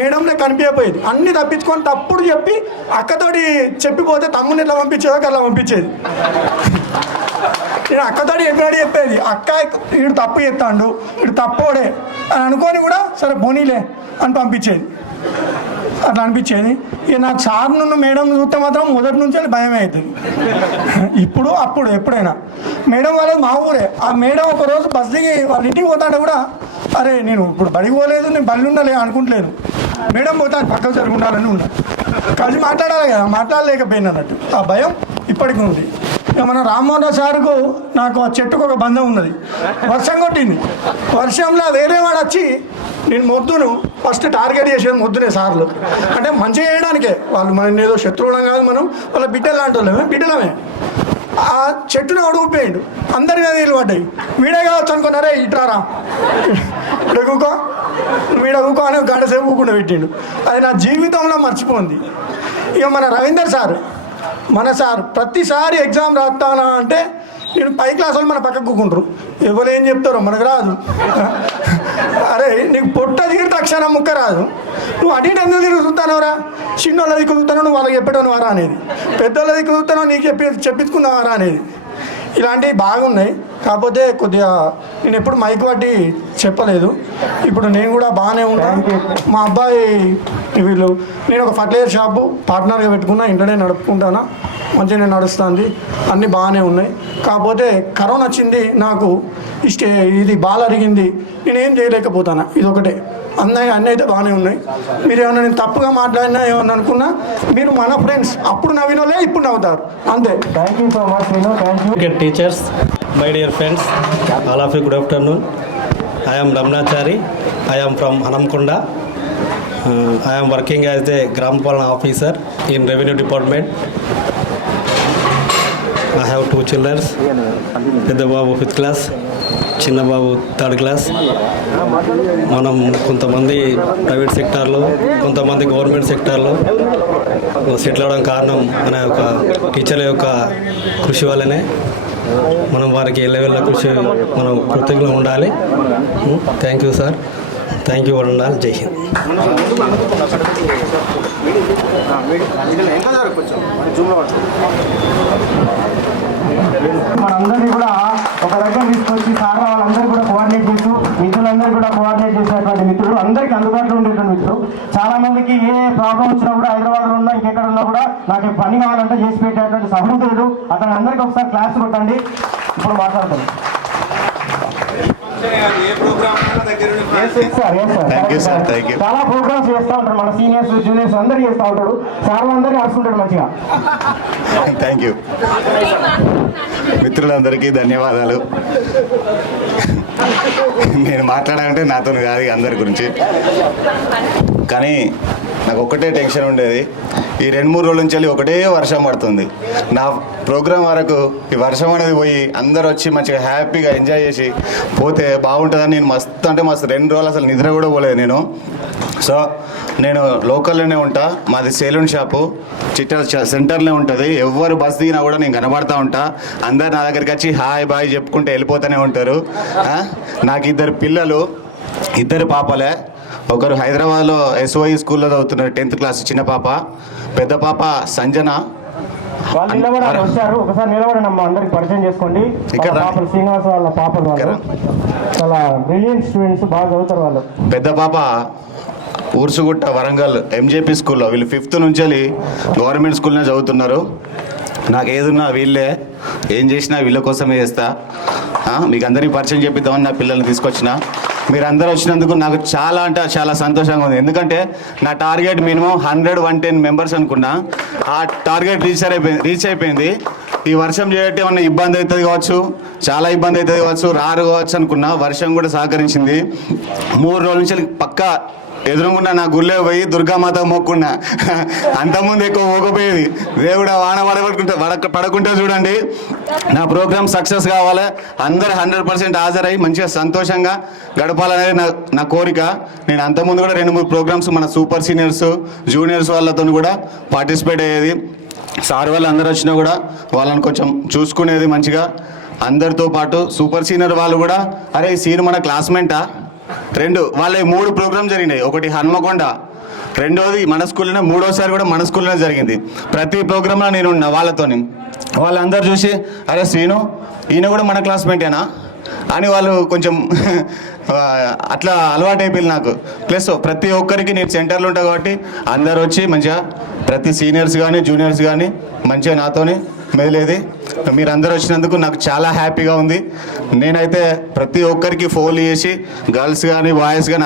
మేడంలో కనిపించకపోయేది. అన్నీ తప్పించుకొని తప్పుడు చెప్పి అక్కతోటి చెప్పిపోతే తమ్ముని ఎట్లా పంపించేదో అట్లా పంపించేది. నేను అక్కతోటి చెప్పేది, అక్క వీడు తప్పు చేస్తాడు, వీడు తప్పోడే అని అనుకొని కూడా సరే పోనీలే అని పంపించేది. అట్లా అనిపించేది. ఇక నాకు సార్ నుండి మేడం చూస్తే మాత్రం మొదటి నుంచి భయం అవుతుంది. అప్పుడు ఎప్పుడైనా మేడం వాళ్ళది మా ఊరే. ఆ మేడం ఒకరోజు బస్ దిగి వాళ్ళ ఇంటికి పోతాంటే కూడా అరే నేను ఇప్పుడు బడికి పోలేదు, నేను బళ్ళు ఉండాలి అనుకుంటలేను, మేడం పోతాను పక్కకు జరుగు ఉండాలని ఉన్నా, కలిసి మాట్లాడాలి కదా, మాట్లాడలేకపోయింది అన్నట్టు. ఆ భయం ఇప్పటికీ ఉంది. ఇక మన రామ్మోహన్ రావు సార్కు నాకు ఆ చెట్టుకు ఒక బంధం ఉన్నది. వర్షం కొట్టింది, వర్షంలో వేరే వాడు వచ్చి నేను మొద్దును ఫస్ట్ టార్గెట్ చేసేది మొద్దునే సార్లు. అంటే మంచిగా చేయడానికే, వాళ్ళు మన ఏదో శత్రువులం కాదు, మనం వాళ్ళ బిడ్డలు లాంటి వాళ్ళమే, బిడ్డలమే. ఆ చెట్టును అడుగుపోయాడు, అందరి మీద నీళ్ళు పడ్డాయి. వీడే కావచ్చు అనుకున్నారే, ఇట్రారా ఇక్కడ కూకో, వీడ కూకో అని గంట సేపు కూకుండా పెట్టిండు. అది నా జీవితంలో మర్చిపోయింది. ఇక మన రవీందర్ సార్, మన సార్ ప్రతిసారి ఎగ్జామ్ రాస్తానా అంటే నేను 5 క్లాస్ వాళ్ళు మన పక్కకు కూకుంటారు, ఎవరు ఏం చెప్తారో మనకు రాదు. అరే నీకు పొట్ట దిగితే అక్షరం ముక్క రాదు, నువ్వు అటు ఇటు ఎందుకు తిరుగుతానవరా, చిన్నోళ్ళ దిక్కు చూస్తానో నువ్వు వాళ్ళకి చెప్పేటోను వారా అనేది, పెద్దోళ్ళ దిక్కు చూస్తానో నీకు చెప్పించుకుందావారా అనేది. ఇలాంటివి బాగున్నాయి. కాకపోతే కొద్దిగా నేను ఎప్పుడు మైక్ పట్టి చెప్పలేదు. ఇప్పుడు నేను కూడా బాగానే ఉంటాను. మా అబ్బాయి నేను ఒక ఫర్టిలైజర్ షాపు పార్ట్నర్గా పెట్టుకున్నా, ఇంట్లోనే నడుపుకుంటానా, మంచిగానే నడుస్తుంది, అన్నీ బాగానే ఉన్నాయి. కాకపోతే కరోనా వచ్చింది, నాకు ఇది బాగా అరిగింది, నేనేం చేయలేకపోతాను. ఇదొకటే. అన్నీ అయితే బాగానే ఉన్నాయి. మీరు ఏమన్నా నేను తప్పుగా మాట్లాడినా ఏమన్నా అనుకున్నా మీరు మన ఫ్రెండ్స్, అప్పుడు నవ్వినోళ్ళే ఇప్పుడు నవ్వుతారు, అంతే. Thank you so much. Thank you teachers, my dear friends, all of you good afternoon. I am Ramnachari. I am from Hanamkonda. I am working as a Gram Palana officer in Revenue Department. I have 2 children. Pedda babu 5th class, చిన్న బాబు 3rd class. మనం కొంతమంది private సెక్టార్లో, కొంతమంది government సెక్టార్లో settle అవ్వడం కారణం మన యొక్క టీచర్ల యొక్క కృషి వల్లనే. మనం వారికి లెవెల్లో కృషి మనం కృతజ్ఞంగా ఉండాలి. Thank you sir. Thank you వరండాల్. జై హింద్. మనందరినీ కూడా ఒక దగ్గర తీసుకొచ్చి సార్ వాళ్ళందరూ కూడా కోఆర్డినేట్ చేస్తూ మిత్రులందరూ కూడా కోఆర్డినేట్ చేసేటువంటి మిత్రులు, అందరికీ అందుబాటులో ఉండేటువంటి మిత్రులు. చాలా మందికి ఏ ప్రాబ్లం వచ్చినా కూడా హైదరాబాద్లో ఉన్నా ఇంకెక్కడ ఉన్నా కూడా నాకు పని కావాలంటే చేసి పెట్టేటువంటి సహృదయుడు. అతను అందరికీ ఒకసారి క్లాస్ కొట్టండి. ఇప్పుడు మాట్లాడతాను. చాలా ప్రోగ్రామ్స్ చేస్తూ ఉంటారు మన సీనియర్స్ జూనియర్స్ అందరూ చేస్తూ ఉంటాడు. సార్లు అందరూ ఆడుకుంటాడు మంచిగా. Thank you. మిత్రులందరికీ ధన్యవాదాలు. నేను మాట్లాడాలంటే నాతో కాదు అందరి గురించి, కానీ నాకు ఒక్కటే టెన్షన్ ఉండేది. ఈ 2-3 రోజుల నుంచి ఒకటే వర్షం పడుతుంది. నా ప్రోగ్రాం వరకు ఈ వర్షం అనేది పోయి అందరు వచ్చి మంచిగా హ్యాపీగా ఎంజాయ్ చేసి పోతే బాగుంటుందని నేను మస్తు అంటే మస్తు 2 రోజులు అసలు నిద్ర కూడా పోలేదు నేను. సో నేను లోకల్లోనే ఉంటా. మాది సెలూన్ షాపు చిట్టాల సెంటర్లో ఉంటుంది. ఎవరు బస్ దిగినా కూడా నేను కనబడతా ఉంటా. అందరు నా దగ్గరికి వచ్చి హాయ్ బాయ్ చెప్పుకుంటే వెళ్ళిపోతూనే ఉంటారు. నాకు 2 పిల్లలు, 2 పాపలే. ఒకరు హైదరాబాద్లో SOE స్కూల్లో చదువుతున్నారు, 10th క్లాస్ చిన్న పాప. పెద్ద పాప సంజన. వాళ్ళు నిలబడాలి, వచ్చారు. ఒకసారి నిలబడండి అమ్మా, అందరికి పరిచయం చేసుకోండి. పాపలు శ్రీనివాస్ వాళ్ళ పాపలు, వాళ్ళు చాలా బ్రిలియంట్ స్టూడెంట్స్, బాగా చదువుతారు వాళ్ళు. పెద్ద పాప ఊర్సుగుట్ట వరంగల్ MJP స్కూల్లో. వీళ్ళు 5th నుంచి గవర్నమెంట్ స్కూల్నే చదువుతున్నారు. నాకు ఏదున్నా వీళ్ళే, ఏం చేసినా వీళ్ళ కోసమే చేస్తా. మీకు అందరికీ పరిచయం చెప్పిద్దామని నా పిల్లల్ని తీసుకొచ్చిన. మీరు అందరూ వచ్చినందుకు నాకు చాలా అంటే చాలా సంతోషంగా ఉంది. ఎందుకంటే నా టార్గెట్ మినిమం 100-110 మెంబర్స్ అనుకున్నా. ఆ టార్గెట్ రీచ్ అయిపోయింది. ఈ వర్షం చేయటం ఏమన్నా ఇబ్బంది అవుతుంది కావచ్చు, చాలా ఇబ్బంది అవుతుంది కావచ్చు, రారు కావచ్చు అనుకున్నా. వర్షం కూడా సహకరించింది. 3 రోజుల నుంచి పక్కా ఎదురుగుండా నా గుళ్ళే పోయి దుర్గామాత మొక్కున్నా. అంతకుముందు ఎక్కువ పోకపోయేది. దేవుడు వాన పడకుంటే చూడండి. నా ప్రోగ్రామ్ సక్సెస్ కావాలి, అందరు 100% హాజరై మంచిగా సంతోషంగా గడపాలనేది నా కోరిక. నేను అంతకుముందు కూడా 2-3 ప్రోగ్రామ్స్ మన సూపర్ సీనియర్స్ జూనియర్స్ వాళ్ళతో కూడా పార్టిసిపేట్ అయ్యేది. సార్ వాళ్ళు అందరు వచ్చినా కూడా వాళ్ళని కొంచెం చూసుకునేది మంచిగా. అందరితో పాటు సూపర్ సీనియర్ వాళ్ళు కూడా అరే ఈ సీన్ మన క్లాస్మేటా. 2 వాళ్ళ 3 ప్రోగ్రామ్ జరిగినాయి. ఒకటి హన్మకొండ, రెండోది మన స్కూల్లోనే, మూడోసారి కూడా మన స్కూల్లోనే జరిగింది. ప్రతి ప్రోగ్రాంలో నేను ఉన్నా వాళ్ళతోని. వాళ్ళందరూ చూసి అరే శ్రీను ఈయన కూడా మన క్లాస్మేటేనా అని వాళ్ళు కొంచెం అట్లా అలవాటు అయిపోయింది నాకు. ప్లస్ ప్రతి ఒక్కరికి నేను సెంటర్లో ఉంటాను కాబట్టి అందరు వచ్చి మంచిగా ప్రతి సీనియర్స్ కానీ జూనియర్స్ కానీ మంచిగా నాతోని మెదిలేది. మీరు అందరూ వచ్చినందుకు నాకు చాలా హ్యాపీగా ఉంది. నేనైతే ప్రతి ఒక్కరికి ఫోన్లు చేసి గర్ల్స్ కానీ బాయ్స్ కానీ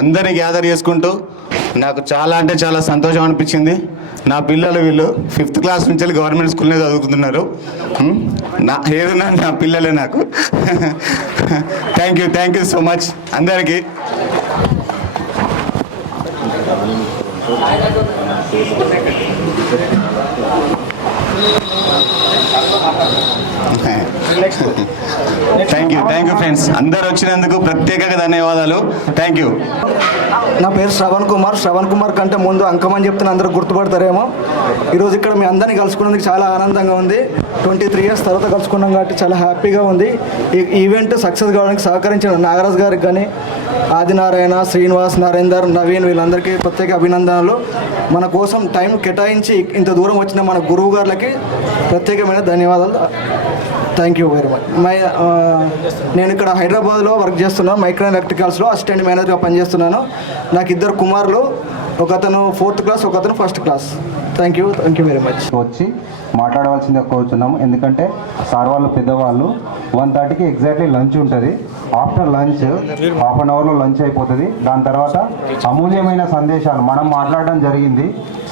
అందరినీ గ్యాదర్ చేసుకుంటూ నాకు చాలా అంటే చాలా సంతోషం అనిపించింది. నా పిల్లలు వీళ్ళు 5th క్లాస్ నుంచి గవర్నమెంట్ స్కూల్నే చదువుతున్నారు. ఏదన్నా నా పిల్లలే నాకు. థ్యాంక్ యూ సో మచ్ అందరికీ. Thank you friends. అందరు వచ్చినందుకు ప్రత్యేకంగా ధన్యవాదాలు. Thank you. నా పేరు శ్రవణ్ కుమార్ కంటే ముందు అంకం అని చెప్తున్న అందరూ గుర్తుపడతారేమో. ఈరోజు ఇక్కడ మీ అందరినీ కలుసుకున్నందుకు చాలా ఆనందంగా ఉంది. 23 years తర్వాత కలుసుకున్నాం కాబట్టి చాలా హ్యాపీగా ఉంది. ఈ ఈవెంట్ సక్సెస్ కావడానికి సహకరించిన నాగరాజ్ గారికి కానీ, ఆదినారాయణ, శ్రీనివాస్, నరేందర్, నవీన్ వీళ్ళందరికీ ప్రత్యేక అభినందనలు. మన కోసం టైం కేటాయించి ఇంత దూరం వచ్చిన మన గురువు గారులకి ప్రత్యేకమైన ధన్యవాదాలు. Thank you very much. నేను ఇక్కడ హైదరాబాద్లో వర్క్ చేస్తున్నాను. మైక్రో ఎలక్ట్రికల్స్లో అసిస్టెంట్ మేనేజర్గా పనిచేస్తున్నాను. నాకు 2 కుమారులు, ఒకతను 4th క్లాస్, ఒకతను 1st class. Thank you very much. వచ్చి మాట్లాడవలసిందిగా కోరుచున్నాము. ఎందుకంటే సార్ వాళ్ళు పెద్దవాళ్ళు. 1:30కి ఎగ్జాక్ట్లీ లంచ్ ఉంటుంది. ఆఫ్టర్ లంచ్ 1/2 అవర్లో లంచ్ అయిపోతుంది. దాని తర్వాత అమూల్యమైన సందేశాలు మనం మాట్లాడడం జరిగింది.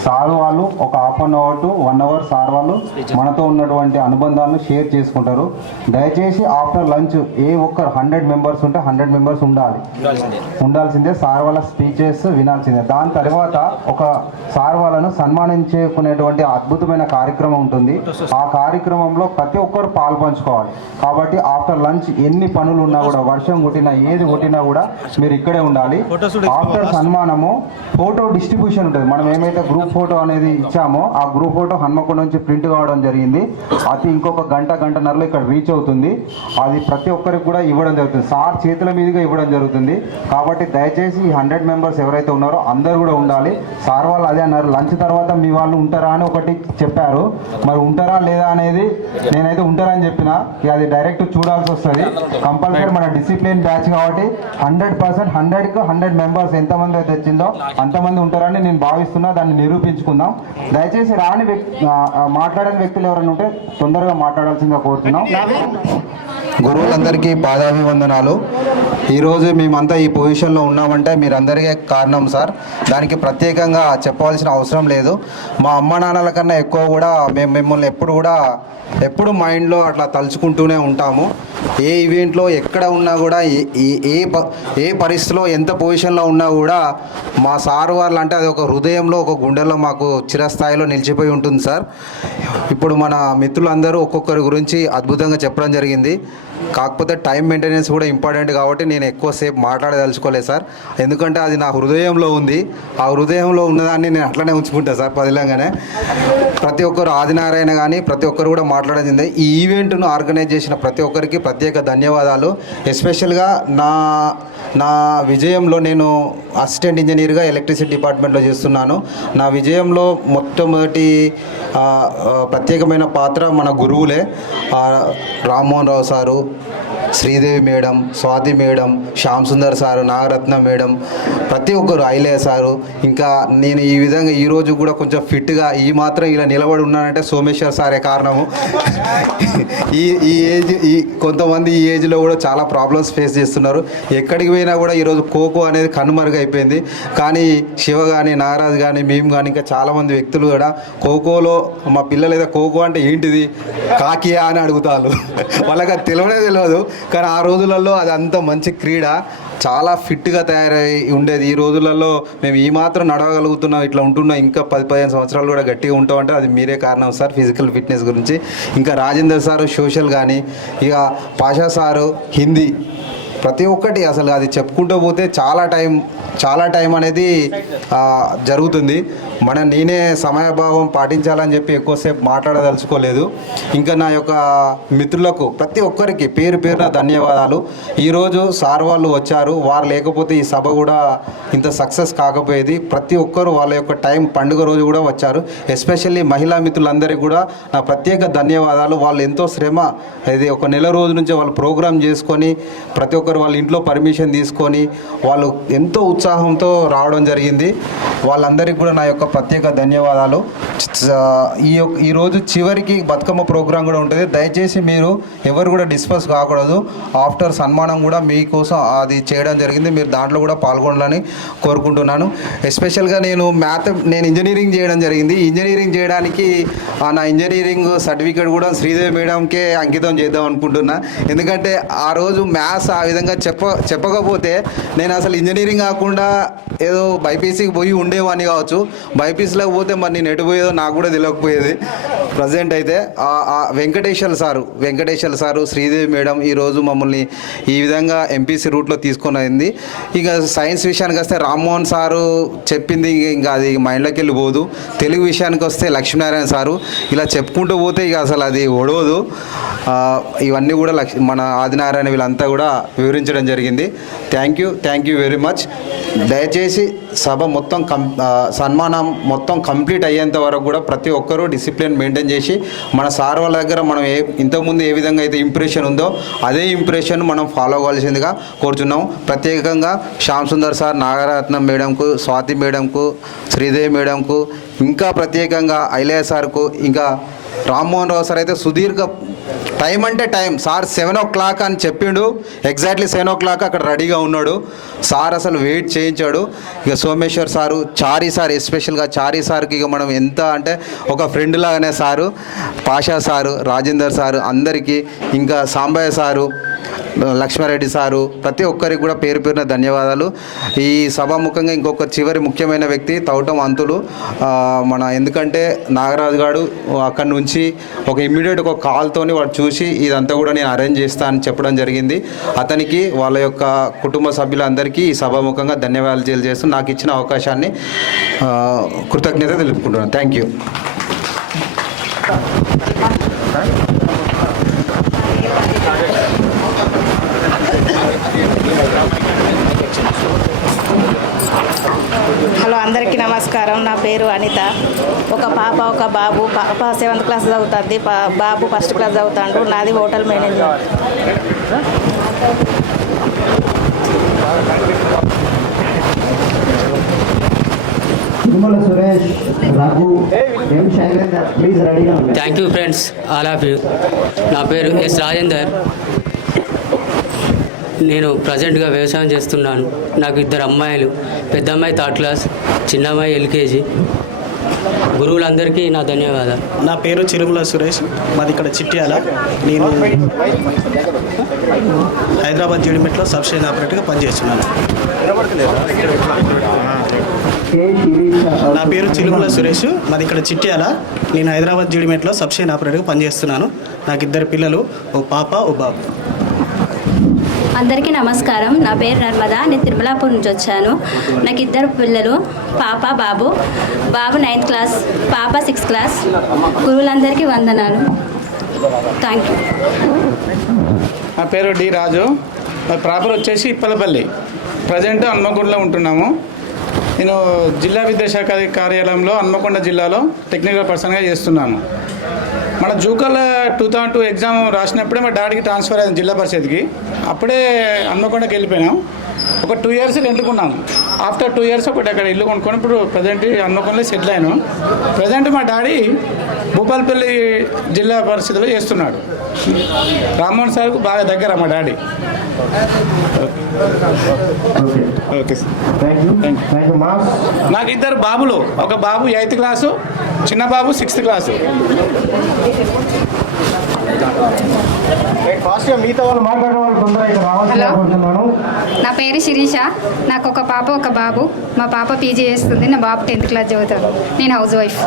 సార్ వాళ్ళు ఒక 1/2 అవర్ to 1 అవర్ సార్ వాళ్ళు మనతో ఉన్నటువంటి అనుబంధాలను షేర్ చేసుకుంటారు. దయచేసి ఆఫ్టర్ లంచ్ ఏ ఒక్కరు 100 మెంబర్స్ ఉంటే 100 మెంబర్స్ ఉండాల్సిందే. సార్ వాళ్ళ స్పీచెస్ వినాల్సిందే. దాని తర్వాత ఒక సార్ వాళ్ళను సన్మానించుకునేటువంటి అద్భుతమైన కార్యక్రమం ఉంటుంది. ఆ కార్యక్రమంలో ప్రతి ఒక్కరు పాల్పంచుకోవాలి. కాబట్టి ఆఫ్టర్ లంచ్ ఎన్ని పనులు ఉన్నా కూడా, వర్షం కొట్టినా ఏది కొట్టినా కూడా మీరు ఇక్కడే ఉండాలి. ఆఫ్టర్ సన్మానము ఫోటో డిస్ట్రిబ్యూషన్ ఉంటుంది. మనం ఏమైతే గ్రూప్ గ్రూప్ ఫోటో అనేది ఇచ్చామో ఆ గ్రూప్ ఫోటో హన్మకొండ నుంచి ప్రింట్ కావడం జరిగింది. అది ఇంకొక గంటన్నరలో ఇక్కడ రీచ్ అవుతుంది. అది ప్రతి ఒక్కరికి కూడా ఇవ్వడం జరుగుతుంది. సార్ చేతుల మీదుగా ఇవ్వడం జరుగుతుంది. కాబట్టి దయచేసి ఈ 100 మెంబర్స్ ఎవరైతే ఉన్నారో అందరూ కూడా ఉండాలి. సార్ వాళ్ళు అదే అన్నారు, లంచ్ తర్వాత మీ వాళ్ళు ఉంటారా అని ఒకటి చెప్పారు. మరి ఉంటారా లేదా అనేది నేనైతే ఉంటారని చెప్పిన. అది డైరెక్ట్ చూడాల్సి వస్తుంది. కంపల్సరీ మన డిసిప్లిన్ బ్యాచ్ కాబట్టి 100% 100కు 100 మెంబర్స్ ఎంతమంది అయితే వచ్చిందో అంతమంది ఉంటారని నేను భావిస్తున్నా. దాన్ని నిరూపించుకుందాం. దయచేసి రాని మాట్లాడని వ్యక్తులు ఎవరైనా ఉంటే తొందరగా మాట్లాడాల్సిందిగా కోరుతున్నాం. గురువులందరికీ పాదాభివందనాలు. ఈరోజు మేమంతా ఈ పొజిషన్లో ఉన్నామంటే మీరందరికీ కారణం సార్. దానికి ప్రత్యేకంగా చెప్పవలసిన అవసరం లేదు. మా అమ్మ నాన్నల కన్నా ఎక్కువ కూడా మేము మిమ్మల్ని ఎప్పుడు మైండ్లో అట్లా తలుచుకుంటూనే ఉంటాము. ఏ ఈవెంట్లో ఎక్కడ ఉన్నా కూడా ఏ పరిస్థితిలో ఎంత పొజిషన్లో ఉన్నా కూడా మా సార్ వాళ్ళు అంటే అది ఒక హృదయంలో ఒక గుండెల్లో మాకు చిరస్థాయిలో నిలిచిపోయి ఉంటుంది సార్. ఇప్పుడు మన మిత్రులందరూ ఒక్కొక్కరి గురించి అద్భుతంగా చెప్పడం జరిగింది. కాకపోతే టైం మెయింటెనెన్స్ కూడా ఇంపార్టెంట్ కాబట్టి నేను ఎక్కువసేపు మాట్లాడదలుచుకోలేదు సార్. ఎందుకంటే అది నా హృదయంలో ఉంది. ఆ హృదయంలో ఉన్నదాన్ని నేను అట్లనే ఉంచుకుంటాను సార్ పదిలంగానే. ప్రతి ఒక్కరు ఆదినారాయణ కానీ ప్రతి ఒక్కరు కూడా మాట్లాడింది. ఈ ఈవెంట్ను ఆర్గనైజ్ చేసిన ప్రతి ఒక్కరికి ప్రత్యేక ధన్యవాదాలు. ఎస్పెషల్గా నా విజయంలో నేను అసిస్టెంట్ ఇంజనీర్గా ఎలక్ట్రిసిటీ డిపార్ట్మెంట్లో చేస్తున్నాను. నా విజయంలో మొట్టమొదటి ప్రత్యేకమైన పాత్ర మన గురువులే. Rammohan Rao sir, Sridevi madam, Swathi madam, Shyam Sundar sir, Nagaratna madam, ప్రతి ఒక్కరు ఐలయ్య సారు. ఇంకా నేను ఈ విధంగా ఈరోజు కూడా కొంచెం ఫిట్గా ఈ మాత్రం ఇలా నిలబడి ఉన్నానంటే సోమేశ్వర్ సారే కారణము. ఈ కొంతమంది ఈ ఏజ్లో కూడా చాలా ప్రాబ్లమ్స్ ఫేస్ చేస్తున్నారు. ఎక్కడికి పోయినా కూడా ఈరోజు ఖోఖో అనేది కనుమరుగైపోయింది. కానీ శివ కానీ నాగరాజు కానీ మేము కానీ ఇంకా చాలామంది వ్యక్తులు కూడా ఖోఖోలో మా పిల్లలు ఏదో ఖోఖో అంటే ఏంటిది కాకియా అని అడుగుతారు. వాళ్ళకి అది తెలియదు. కానీ ఆ రోజులలో అది అంత మంచి క్రీడ, చాలా ఫిట్గా తయారై ఉండేది. ఈ రోజులలో మేము ఈ మాత్రం నడవగలుగుతున్నాం, ఇట్లా ఉంటున్నాం, ఇంకా 10-15 సంవత్సరాలు కూడా గట్టిగా ఉంటామంటే అది మీరే కారణం సార్. ఫిజికల్ ఫిట్నెస్ గురించి ఇంకా రాజేందర్ సారు సోషల్ కానీ, ఇక పాషా సారు హిందీ, ప్రతి ఒక్కటి అసలు అది చెప్పుకుంటూ పోతే చాలా టైం అనేది జరుగుతుంది. నేనే సమయభావం పాటించాలని చెప్పి ఎక్కువసేపు మాట్లాడదలుచుకోలేదు. ఇంకా నా యొక్క మిత్రులకు ప్రతి ఒక్కరికి పేరు పేరున ధన్యవాదాలు. ఈరోజు సార్ వాళ్ళు వచ్చారు. వారు లేకపోతే ఈ సభ కూడా ఇంత సక్సెస్ కాకపోయేది. ప్రతి ఒక్కరు వాళ్ళ యొక్క టైం పండుగ రోజు కూడా వచ్చారు. ఎస్పెషల్లీ మహిళా మిత్రులందరికీ కూడా నా ప్రత్యేక ధన్యవాదాలు. వాళ్ళు ఎంతో శ్రమ, ఇది ఒక నెల రోజు నుంచి వాళ్ళు ప్రోగ్రామ్ చేసుకొని ప్రతి ఒక్కరు వాళ్ళ ఇంట్లో పర్మిషన్ తీసుకొని వాళ్ళు ఎంతో ఉత్సాహంతో రావడం జరిగింది. వాళ్ళందరికీ కూడా నా యొక్క ప్రత్యేక ధన్యవాదాలు. ఈరోజు చివరికి బతుకమ్మ ప్రోగ్రాం కూడా ఉంటుంది. దయచేసి మీరు ఎవరు కూడా డిస్పర్స్ కాకూడదు. ఆఫ్టర్ సన్మానం కూడా మీకోసం అది చేయడం జరిగింది. మీరు దాంట్లో కూడా పాల్గొనాలని కోరుకుంటున్నాను. ఎస్పెషల్గా నేను ఇంజనీరింగ్ చేయడం జరిగింది. ఇంజనీరింగ్ చేయడానికి నా ఇంజనీరింగ్ సర్టిఫికేట్ కూడా శ్రీదేవి మేడంకే అంకితం చేద్దాం అనుకుంటున్నా. ఎందుకంటే ఆ రోజు మ్యాథ్స్ ఆ విధంగా చెప్పకపోతే నేను అసలు ఇంజనీరింగ్ కాకుండా ఏదో బైపీసీకి పోయి ఉండేవాడిని కావచ్చు. బైపీసీలోకి పోతే మరి నేను ఎటు పోయేదో నాకు కూడా తెలియకపోయేది. ప్రజెంట్ అయితే వెంకటేశ్వర సారు, శ్రీదేవి మేడం ఈరోజు మమ్మల్ని ఈ విధంగా ఎంపీసీ రూట్లో తీసుకొని అయింది. ఇక సైన్స్ విషయానికి వస్తే రామ్మోహన్ సారు చెప్పింది ఇంకా అది మైండ్లోకి వెళ్ళిపోదు. తెలుగు విషయానికి వస్తే లక్ష్మీనారాయణ సారు, ఇలా చెప్పుకుంటూ పోతే ఇక అసలు అది ఒడవదు. ఇవన్నీ కూడా మన ఆదినారాయణ వీళ్ళంతా కూడా వివరించడం జరిగింది. Thank you very much. దయచేసి సభ మొత్తం సన్మానం మొత్తం కంప్లీట్ అయ్యేంత వరకు కూడా ప్రతి ఒక్కరూ డిసిప్లిన్ మెయింటైన్ చేసి మన సార్ వాళ్ళ దగ్గర మనం ఇంతకుముందు ఏ విధంగా అయితే ఇంప్రెషన్ ఉందో అదే ఇంప్రెషన్ మనం ఫాలో అవ్వాల్సిందిగా కోరుచున్నాం. ప్రత్యేకంగా శ్యామ్ సుందర్ సార్, నాగరత్నం మేడంకు, స్వాతి మేడంకు, శ్రీదేవి మేడంకు, ఇంకా ప్రత్యేకంగా ఐలయ్య సార్కు, ఇంకా రామ్మోహన్ రావు సార్ అయితే సుదీర్ఘ టైం అంటే టైం సార్ 7 o'clock అని చెప్పిండు. ఎగ్జాక్ట్లీ 7 o'clock అక్కడ రెడీగా ఉన్నాడు సార్. అసలు వెయిట్ చేయించాడు. ఇక సోమేశ్వర్ సారు, చారీ సార్, ఎస్పెషల్గా చారీ సార్కి ఇక మనం ఎంత అంటే ఒక ఫ్రెండ్ లాగానే sir, Pasha sir, Rajender sir, అందరికీ, ఇంకా సాంబయ్య సారు, లక్ష్మారెడ్డి సారు, ప్రతి ఒక్కరికి కూడా పేరు పేరున ధన్యవాదాలు. ఈ సభాముఖంగా ఇంకొక చివరి ముఖ్యమైన వ్యక్తి తౌటం అంతులు ఎందుకంటే నాగరాజు గారు అక్కడి నుంచి ఒక ఇమ్మీడియట్ ఒక కాల్తోని వాడు చూసి ఇదంతా కూడా నేను అరేంజ్ చేస్తా అని చెప్పడం జరిగింది. అతనికి వాళ్ళ యొక్క కుటుంబ సభ్యులందరికీ ఈ సభాముఖంగా ధన్యవాదాలు తెలియజేస్తూ నాకు ఇచ్చిన అవకాశాన్ని కృతజ్ఞత తెలుపుకుంటున్నాను. Thank you. హలో, అందరికీ నమస్కారం. నా పేరు అనిత. ఒక పాప ఒక బాబు. పాప 7th క్లాస్ చదువుతుంది, బాబు 1st క్లాస్ చదువుతాడు. నాది hotel management. Thank you friends, all of you. నా పేరు ఎస్ రాజేందర్. నేను ప్రజెంట్గా వ్యవసాయం చేస్తున్నాను. నాకు 2 అమ్మాయిలు, పెద్ద అమ్మాయి 3rd క్లాస్, చిన్న అమ్మాయి LKG. గురువులందరికీ నా ధన్యవాదాలు. నా పేరు చిరుమల సురేష్, మాది ఇక్కడ చిట్యాల. నేను హైదరాబాద్ జీడిమెట్లో సబ్స్టేషన్ ఆపరేటర్గా పనిచేస్తున్నాను. నా పేరు చిలుముల సురేష్, మాది ఇక్కడ చిట్యాల. నేను హైదరాబాద్ జీడిమెట్లో సబ్స్టేషన్ ఆపరేటర్గా పనిచేస్తున్నాను. నాకు 2 పిల్లలు, ఓ పాప ఓ బాబు. అందరికీ నమస్కారం. నా పేరు నర్మద. నేను తిరుమలాపూర్ నుంచి వచ్చాను. నాకు 2 పిల్లలు, పాప బాబు. బాబు 9th క్లాస్, పాప 6th క్లాస్. గురువులందరికీ వందనాలు. Thank you. నా పేరు డి రాజు. మా ప్రాపర్ వచ్చేసి ఇప్పలపల్లి. ప్రజెంట్ హన్మకొండలో ఉంటున్నాము. నేను జిల్లా విద్యాశాఖ కార్యాలయంలో హన్మకొండ జిల్లాలో టెక్నికల్ పర్సన్గా చేస్తున్నాను. మన జూకల్ 2002 ఎగ్జామ్ రాసినప్పుడే మా డాడీకి ట్రాన్స్ఫర్ అయింది జిల్లా పరిషత్కి. అప్పుడే హన్మకొండకి వెళ్ళిపోయినాం. ఒక 2 years రెంట్కున్నాం. ఆఫ్టర్ 2 years ఒకటి అక్కడ ఇల్లు కొనుక్కొని ఇప్పుడు ప్రజెంట్ హన్మకొండలో సెటిల్ అయినాం. ప్రజెంట్ మా డాడీ భూపాలపల్లి జిల్లా పరిషత్లో చేస్తున్నాడు. రామ్మోహన్ సార్కు బాగా దగ్గర మా డాడీ. ఓకే నాకు 2 బాబులు, ఒక బాబు 8th క్లాసు, చిన్న బాబు 6th క్లాసు. హలో, నా పేరు శిరీష. నాకు ఒక పాప ఒక బాబు. మా పాప పీజీ చేస్తుంది, నా బాబు 10th క్లాస్ చదువుతాను. నేను హౌస్ వైఫ్.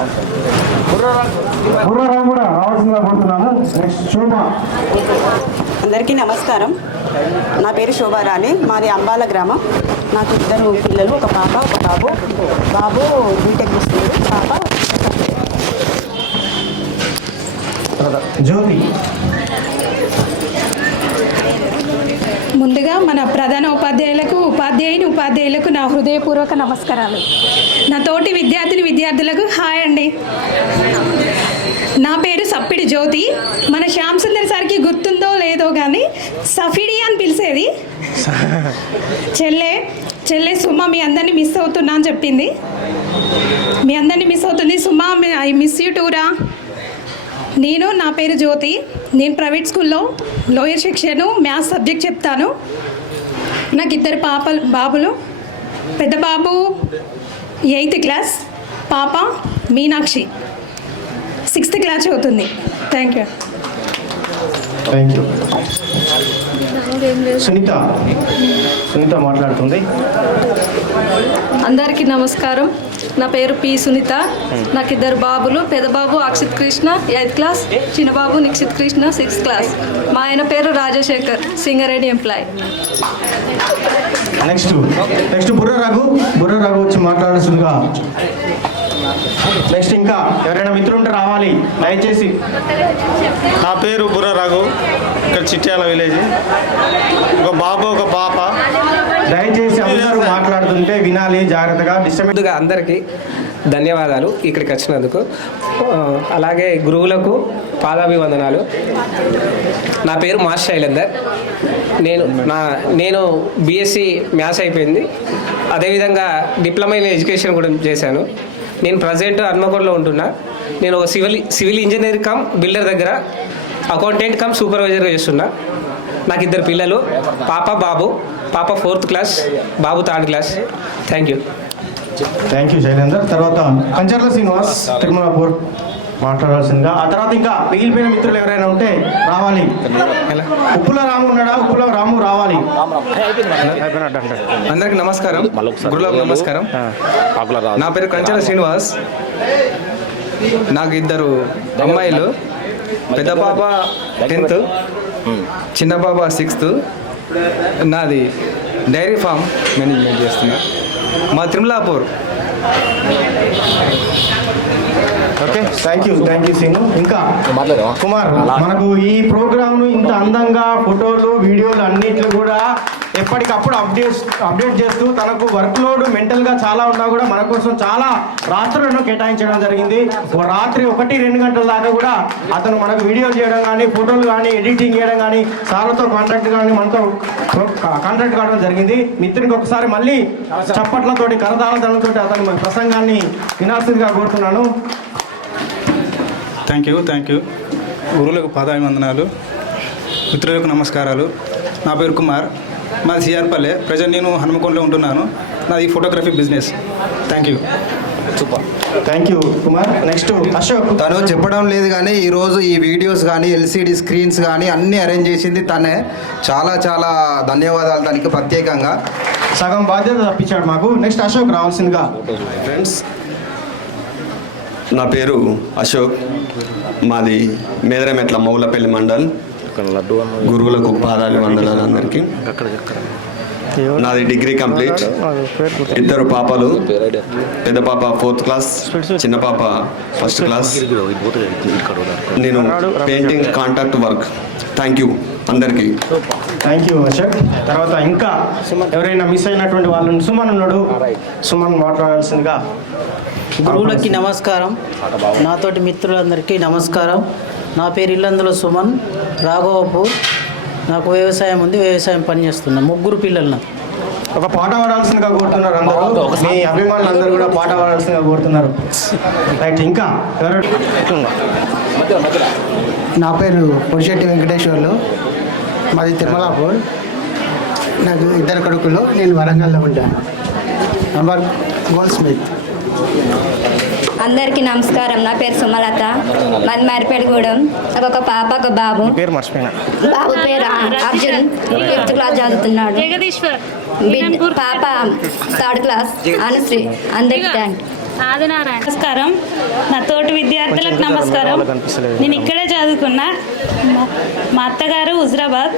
అందరికీ నమస్కారం. నా పేరు శోభారాణి, మాది అంబాల గ్రామం. నాకు 2 పిల్లలు, ఒక పాప ఒక బాబు. బాబు బీటెక్ చేస్తున్నాడు, పాప జ్యోతి. ముందుగా మన ప్రధాన ఉపాధ్యాయులకు నా హృదయపూర్వక నమస్కారాలు. నా తోటి విద్యార్థులకు హాయ్ అండి. నా పేరు సప్పిడి జ్యోతి. మన శ్యామ్ సుందర్ సార్కి గుర్తుందో లేదో కానీ సఫిడి అని పిలిచేది. చెల్లె సుమ మీ అందరినీ మిస్ అవుతున్నా అని చెప్పింది. మీ అందరినీ మిస్ అవుతుంది సుమ. ఐ మిస్ యూ టూరా. నా పేరు జ్యోతి. నేను ప్రైవేట్ స్కూల్లో లోయర్ సెక్షన్ మ్యాథ్స్ సబ్జెక్ట్ చెప్తాను. నాకు 2 బాబులు. పెద్ద బాబు 8th క్లాస్, పాప మీనాక్షి 6th క్లాస్ చదువుతుంది. Thank you. సునీత మాట్లాడుతుంది. అందరికీ నమస్కారం. నా పేరు పి సునీత. నాకు 2 బాబులు. పెద్ద బాబు అక్షిత్ కృష్ణ 8th క్లాస్, చిన్న బాబు నిక్షిత్ కృష్ణ 6th క్లాస్. మా ఆయన పేరు రాజశేఖర్, సింగరేణి ఎంప్లాయ్. నెక్స్ట్ బుర్ర రఘు వచ్చి మాట్లాడుతుందిగా. నెక్స్ట్ ఇంకా ఎవరైనా మిత్రులు ఉంటే రావాలి దయచేసి. నా పేరు బుర్ర రఘు, ఇక్కడ చిట్యాల విలేజ్. ఒక బాబు ఒక పాప. దయచేసి అందరూ మాట్లాడుతుంటే వినాలి జాగ్రత్తగా. ముందుగా అందరికీ ధన్యవాదాలు ఇక్కడికి వచ్చినందుకు. అలాగే గురువులకు పాదాభివందనాలు. నా పేరు మాస్ శైలేందర్. నేను బీఎస్సీ మ్యాథ్స్ అయిపోయింది. అదేవిధంగా డిప్లొమా ఇన్ ఎడ్యుకేషన్ కూడా చేశాను. నేను ప్రజెంట్ హన్మకొండలో ఉంటున్నా. నేను ఒక సివిల్ ఇంజనీర్ కమ్ బిల్డర్ దగ్గర అకౌంటెంట్ కమ్ సూపర్వైజర్గా చేస్తున్నా. నాకు 2 పిల్లలు, పాప బాబు. పాప 4th class, Babu 3rd class. Thank you Shailender. తర్వాత కంచర్ల శ్రీనివాస్, తిరుమలాపూర్. మాట్లాడాల్సిందిగా. ఆ తర్వాత ఇంకా మిగిలిపోయిన మిత్రులు ఎవరైనా ఉంటే రావాలి. ఉప్పుల రాము ఉన్నాడా? ఉప్పుల రాము రావాలి. అందరికి నమస్కారం, గురువులకు నమస్కారం. నా పేరు కంచెల శ్రీనివాస్. నాకు 2 అమ్మాయిలు. పెద్ద పాప 10th, చిన్న పాప 6th. నాది డైరీ ఫామ్ మేనేజ్మెంట్ చేస్తున్నా, మా Tirumalapur. Okay, thank you Seenu. ఇంకా కుమార్, మనకు ఈ ప్రోగ్రామ్ను ఇంత అందంగా ఫోటోలు వీడియోలు అన్నిట్లు కూడా ఎప్పటికప్పుడు అప్డేట్ చేస్తూ తనకు వర్క్ లోడ్ మెంటల్గా చాలా ఉన్నా కూడా మన కోసం చాలా రాత్రులను కేటాయించడం జరిగింది. రాత్రి 1-2 గంటల దాకా కూడా అతను మనకు వీడియోలు చేయడం కానీ, ఫోటోలు కానీ, ఎడిటింగ్ చేయడం కానీ, సార్లతో కాంట్రాక్ట్ కానీ మనతో కాంట్రాక్ట్ కావడం జరిగింది. మిత్రునికి ఒకసారి మళ్ళీ చప్పట్లతోటి కరతాళతోటి అతని ప్రసంగాన్ని వినాల్సిందిగా కోరుతున్నాను. Thank you. గురువులకు పాదాభివందనాలు, మిత్రులకు నమస్కారాలు. నా పేరు కుమార్, మాది సిఆర్పల్లె. ప్రజెంట్ నేను హనుమకొండలో ఉంటున్నాను. నాది photography business. Thank you. Super, thank you Kumar. Next Ashok. తను చెప్పడం లేదు కానీ ఈరోజు ఈ వీడియోస్ కానీ ఎల్సిడి స్క్రీన్స్ కానీ అన్నీ అరేంజ్ చేసింది తనే. చాలా చాలా ధన్యవాదాలు దానికి ప్రత్యేకంగా. సగం బాధ్యత తప్పించాడు మాకు. నెక్స్ట్ అశోక్ రావాల్సిందిగా. ఫ్రెండ్స్, నా పేరు అశోక్. మాది మేదరమెట్ల మౌలపల్లి మండల్. గురువులకు పాదాభివందనాలు అందరికీ. నాది డిగ్రీ కంప్లీట్. 2 పాపలు. పెద్ద పాప 4th క్లాస్, చిన్న పాప 1st క్లాస్. నేను painting contact work. Thank you అందరికీ. Thank you Ashok. తర్వాత ఇంకా ఎవరైనా మిస్ అయినటువంటి వాళ్ళని సుమన్ ఉన్నాడు. సుమన్ మాట్లాడాల్సిందిగా. గురువులకి నమస్కారం, నాతోటి మిత్రులందరికీ నమస్కారం. నా పేరు ఇల్లందుల సుమన్, రాఘవపూర్. నాకు వ్యవసాయం ఉంది, వ్యవసాయం పని చేస్తున్నా. 3 పిల్లలు నాకు. ఒక పాట పాడాల్సిందిగా కోరుతున్నారు అందరూ. మీ అభిమానులు అందరూ కూడా పాట పాడాల్సిందిగా కోరుతున్నారు. రైట్, ఇంకా నా పేరు పొడిశెట్టి వెంకటేశ్వర్లు, మాది తిరుమలాపూర్. నాకు 2 కొడుకులు. నేను వరంగల్లో ఉంటాను. Number gold Smith. అందరికీ నమస్కారం. నా పేరు సుమలత, మాది మరిపేటగూడెం. నాకు ఒక పాప, ఒక బాబు. పేరు మర్చిపోయినా. బాబు పేరు అర్జున్, 5th క్లాస్ చదువుతున్నాడు. పాప 3rd క్లాస్, అనుశ్రీ. అందరికీ థ్యాంక్ యూ. నమస్కారం. నా తోటి విద్యార్థులకు నమస్కారం. నేను ఇక్కడే చదువుకున్నా. మా అత్తగారు హుజరాబాద్.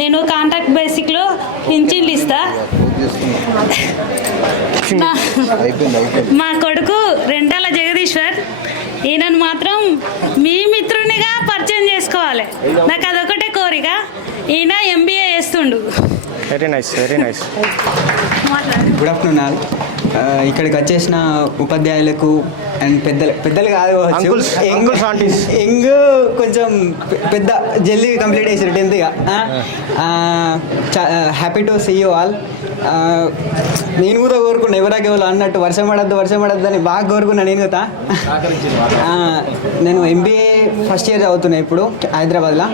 నేను కాంట్రాక్ట్ బేసిక్లో పింఛన్లు ఇస్తా. మా కొడుకు రెంటాల జగదీశ్వర్. ఈయనను మాత్రం మీ మిత్రునిగా పరిచయం చేసుకోవాలి. నాకు అదొకటే కోరిక. ఈయన MBA చేస్తుండు. Very nice. Good afternoon all. ఇక్కడికి వచ్చేసిన ఉపాధ్యాయులకు అండ్ పెద్దలు కాదు, యంగ్ కొంచెం పెద్ద జల్దీ కంప్లీట్ చేశారు 10th. Happy to see you all. నేను కూడా కోరుకున్నా ఎవరాకి వాళ్ళు అన్నట్టు వర్షం పడద్దు అని బాగా కోరుకున్నా నేను కూడా. నేను MBA ఫస్ట్ ఇయర్ చదువుతున్నా ఇప్పుడు హైదరాబాద్లో.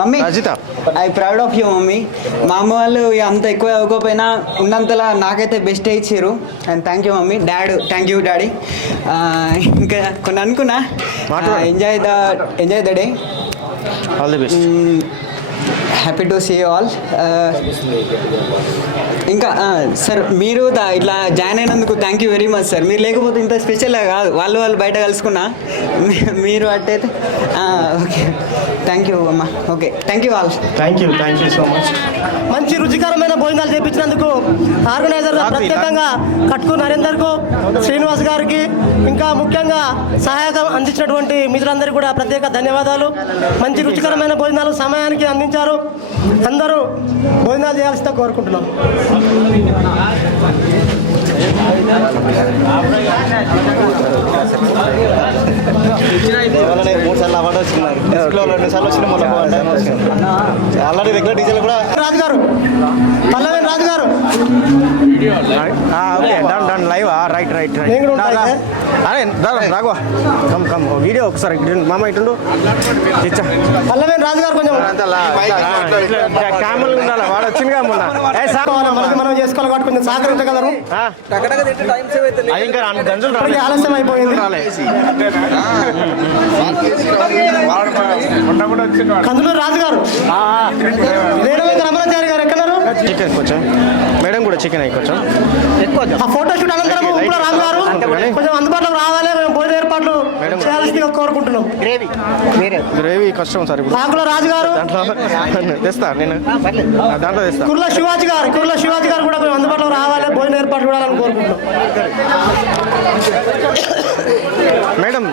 Mummy I proud of you mummy. మా అమ్మ వాళ్ళు అంత ఎక్కువ చదువుకోకపోయినా ఉన్నంతలా నాకైతే బెస్ట్ ఇచ్చారు. And thank you mummy. Thank you daddy. ఇంకా కొన్ని అనుకున్నా. Enjoy the day. All the best. Happy to see you all. ఇంకా సార్ మీరు ఇట్లా జాయిన్ అయినందుకు thank you very much sir. మీరు లేకపోతే ఇంత స్పెషల్గా కాదు. వాళ్ళు బయట కలుసుకున్నా, మీరు అట్టయితే ఓకే. థ్యాంక్ యూ అమ్మా. Okay, thank you all. Thank you so much. మంచి రుచికరమైన భోజనాలు చేయించినందుకు ఆర్గనైజర్ ప్రత్యేకంగా కట్కు నరేందర్కు, శ్రీనివాస్ గారికి, ఇంకా ముఖ్యంగా సహాయకం అందించినటువంటి మిత్రులందరికీ కూడా ప్రత్యేక ధన్యవాదాలు. మంచి రుచికరమైన భోజనాలు సమయానికి అందించారు. అందరూ భోజనాలు చేయాల్సిందిగా కోరుకుంటున్నాం. ఆల్రెడీ రెగ్యులర్ డీజల్ కూడా రాజుగారు, పల్లవేన్ రాజుగారు. Okay, done live. రైట్. అరే రాఘవ కమ్ కమ్ వీడియో ఒకసారి మామ ఇటుండు పల్లవేని రాజుగారు కొంచెం క్యామెల్ ఉండాలి వాడు వచ్చిందిగా మొన్న మనకి మనం చేసుకోవాలి కాబట్టి కొంచెం సహకరించగలరు ఇంకా గంజులు ఆలస్యం అయిపోయింది కందులూరు రాజుగారు రమణాచారి గారు ఎక్కడారు చికెన్ కొంచెం మేడం కూడా చికెన్ అయ్యి కొంచెం ఆ ఫోటో షూట్ అనంతరం కూడా రాజుగారు కొంచెం అందుబాటులోకి రావాలి మేము భోజన ఏర్పాట్లు చేయాల్సిందిగా కోరుకుంటున్నాం గ్రేవీ కష్టం సార్ ఇప్పుడు ఆకుల రాజుగారు తెస్తా నేను దాంట్లో తెస్తా కుర్ల శివాజీ గారు కూడా కొంచెం అందుబాటులో రావాలి భోజన ఏర్పాటు చూడాలని కోరుకుంటున్నాం మేడం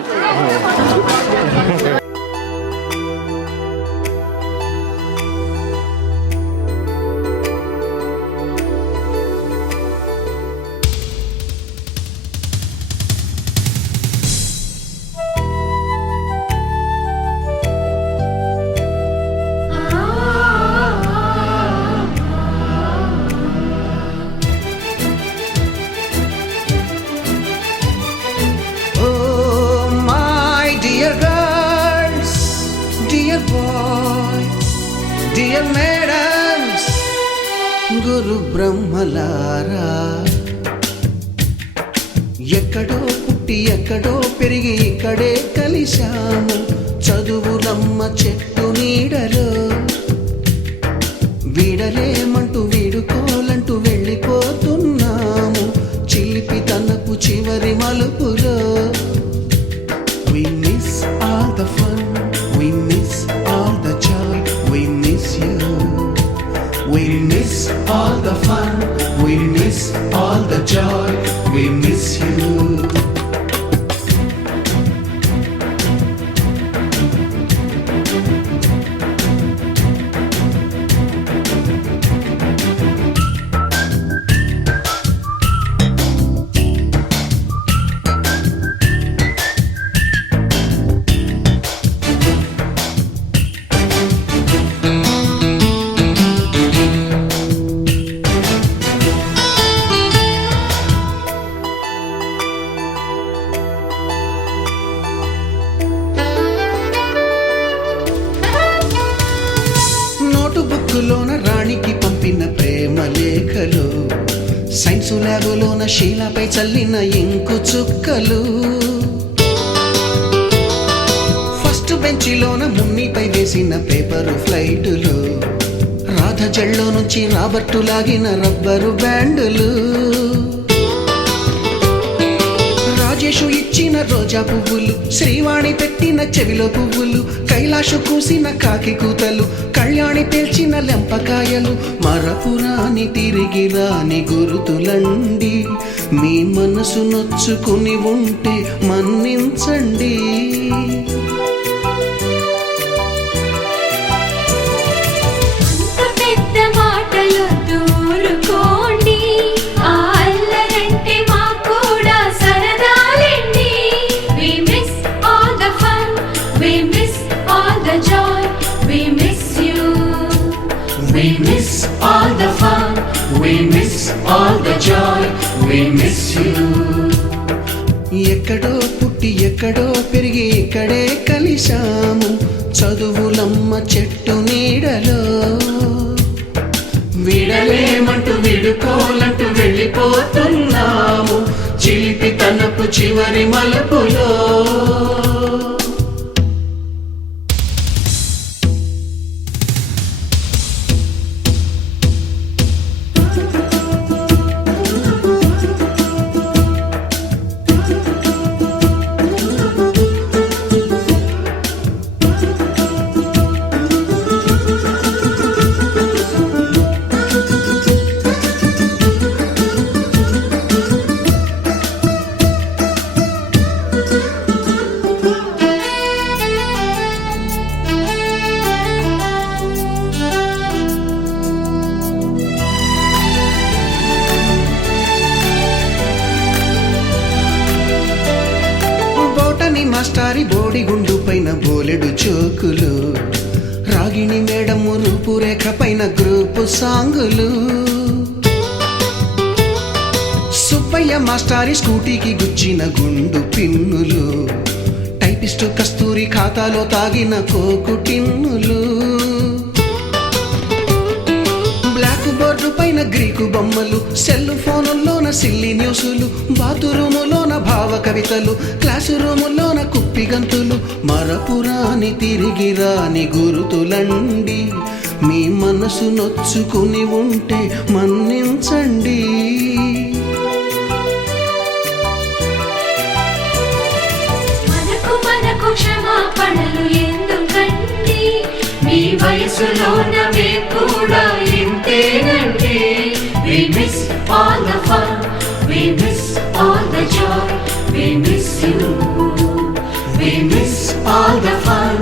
డియర్ మేడమ్స్ గురు బ్రహ్మలారా ఎక్కడో పుట్టి ఎక్కడో పెరిగి ఇక్కడే కలిశాము చదువులమ్మ చెట్టు నీడలో వీడలేమంటూ వీడుకోలంటూ వెళ్ళిపోతున్నాము చిలిపి తనపు చివరి మలుపులో We miss all the fun, we miss all the joy, we miss you. We miss all the fun, we miss all the joy, we miss you. బుక్కులోన రాణికి పంపిన ప్రేమ లేఖలు సైన్సు ల్యాబులోన శీలపై చల్లిన ఇంకు చుక్కలు ఫస్ట్ బెంచిలోన మున్నిపై వేసిన పేపరు ఫ్లైటులు రాధ జల్లో నుంచి రాబర్టు లాగిన rubber బ్యాండులు Rajesh ఇచ్చిన రోజా పువ్వులు శ్రీవాణి పెట్టిన చెవిలో పువ్వులు కైలాషు కూసిన కాకి కూతలు కళ్యాణి పేల్చిన లెంపకాయలు మరపురాని తిరిగి రాని గురుతులండి మీ మనసు నొచ్చుకుని ఉంటే మన్నించండి We miss all the fun, we miss all the joy, we miss you. ఎక్కడో పుట్టి ఎక్కడో పెరిగి ఇక్కడే కలిశాము చదువులమ్మ చెట్టు నీడలో విడలేమంటూ విడుకోలంటూ వెళ్ళిపోతున్నాము చిలిపి తనపు చివరి మలుపులో మాస్టారి బోడిగుండు పైన బోలెడు చోకులు రాగిణి మేడము రూపురేఖ పైన గ్రూపు సాంగులు సుబ్బయ్య మాస్టారి స్కూటీకి గుచ్చిన గుండు పిన్నులు, టైపిస్టు కస్తూరి ఖాతాలో తాగిన కోకు టిన్నులు, బ్లాక్ బోర్డు పైన గ్రీకు బొమ్మలు, సెల్ ఫోనుల్లోన సిల్లి న్యూసులు, బాతురూములోన భావ కవితలు, క్లాసు రూములోన కుప్పి గంతులు, మరపురాని తిరిగి రాని గురుతులండి. మీ మనసు నొచ్చుకుని ఉంటే మన్నించండి. మనకు క్షమాపణలు ఎందుకండి, మీ వయసులోన మేము కూడా ఇంతేనండి. We miss all the fun, we miss all the joy, we miss you. We miss all the fun,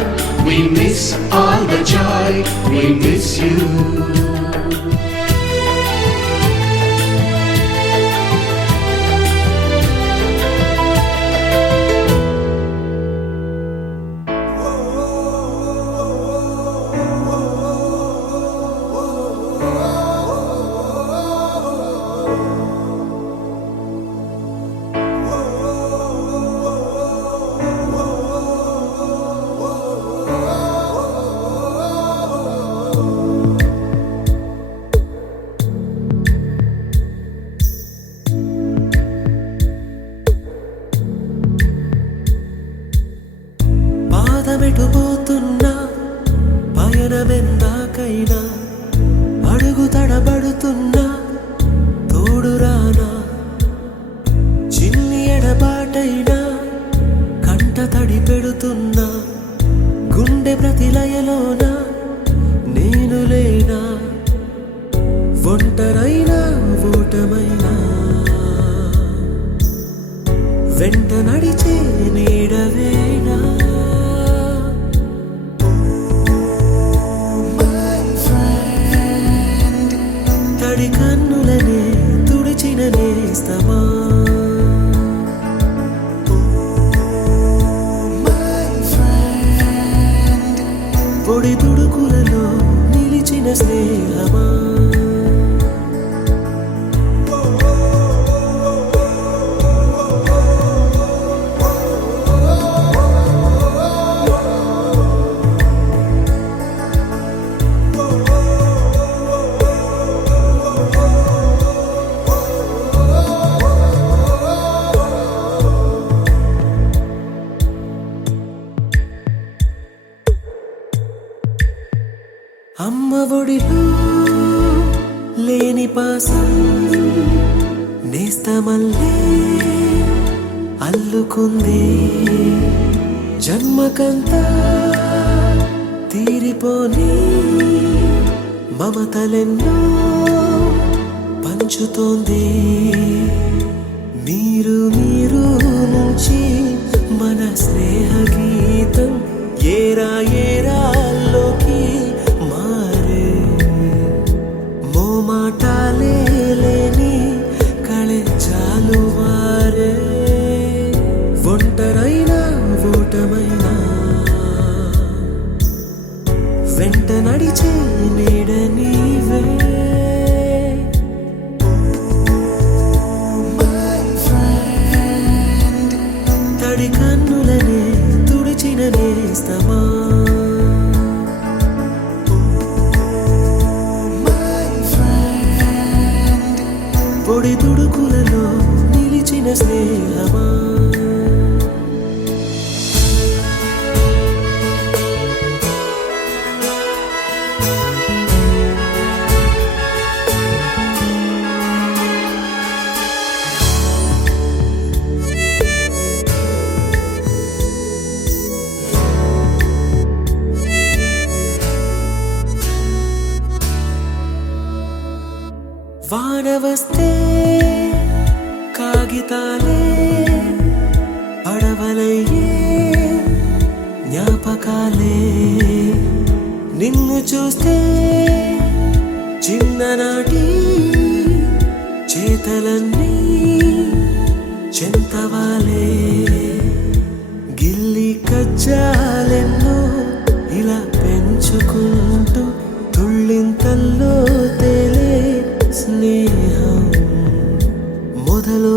we miss all the joy, we miss you. పాదమెటుపోతున్నా పయనమెందాకైనా, అడుగు తడబడుతున్నా తోడురానా, చిన్ని ఎడబాటైనా కంట తడి పెడుతున్నా, గుండె ప్రతిలయలోన నేను లేనా, ఒంటరైనా ఓటమైనా వెంట నడిచే నీడవేనా. తడి కన్నులనే తుడిచిన నేస్తమా, పొడి తుడుకులలో నిలిచిన స్నేహమా. అమ్మ ఒడిలో లేని పాసం నేస్తమల్లే అల్లుకుంది, జన్మకంతా తీరిపోని మమతలెన్నో పంచుతోంది. మీరు నుంచి మన స్నేహ గీతం ఏరా ఏరాల్లోకి మారే, మోమాటాలే లేని కళెచ్చాలు వారే, ఒంటరైనా ఓటమైనా వెంట నడిచే నీడ నీవే. తడి కన్నులనే తుడిచిన నేస్తమా, పొడి తుడుకులలో నిలిచిన స్నేహమా. వాన వస్తే కాగితాలే పడవలయ్యే జ్ఞాపకాలే, నిన్ను చూస్తే చిన్ననాటి చేతలన్నీ చెంతవాలే, గిల్లి కజ్జాలెన్నో ఇలా పెంచుకుంటూ తుళ్ళింతల్లో తేలే స్నేహం మొదలు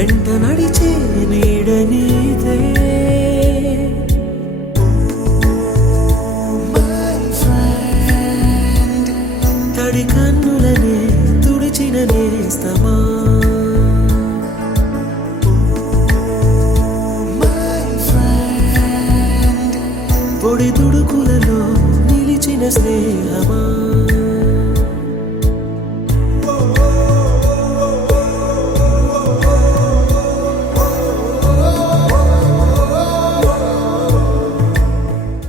వెంట నడిచే నీడ నీదే తడి కన్నులనే తుడిచిన నేస్తమా పొడి తుడుకులలో నిలిచిన స్నేహమా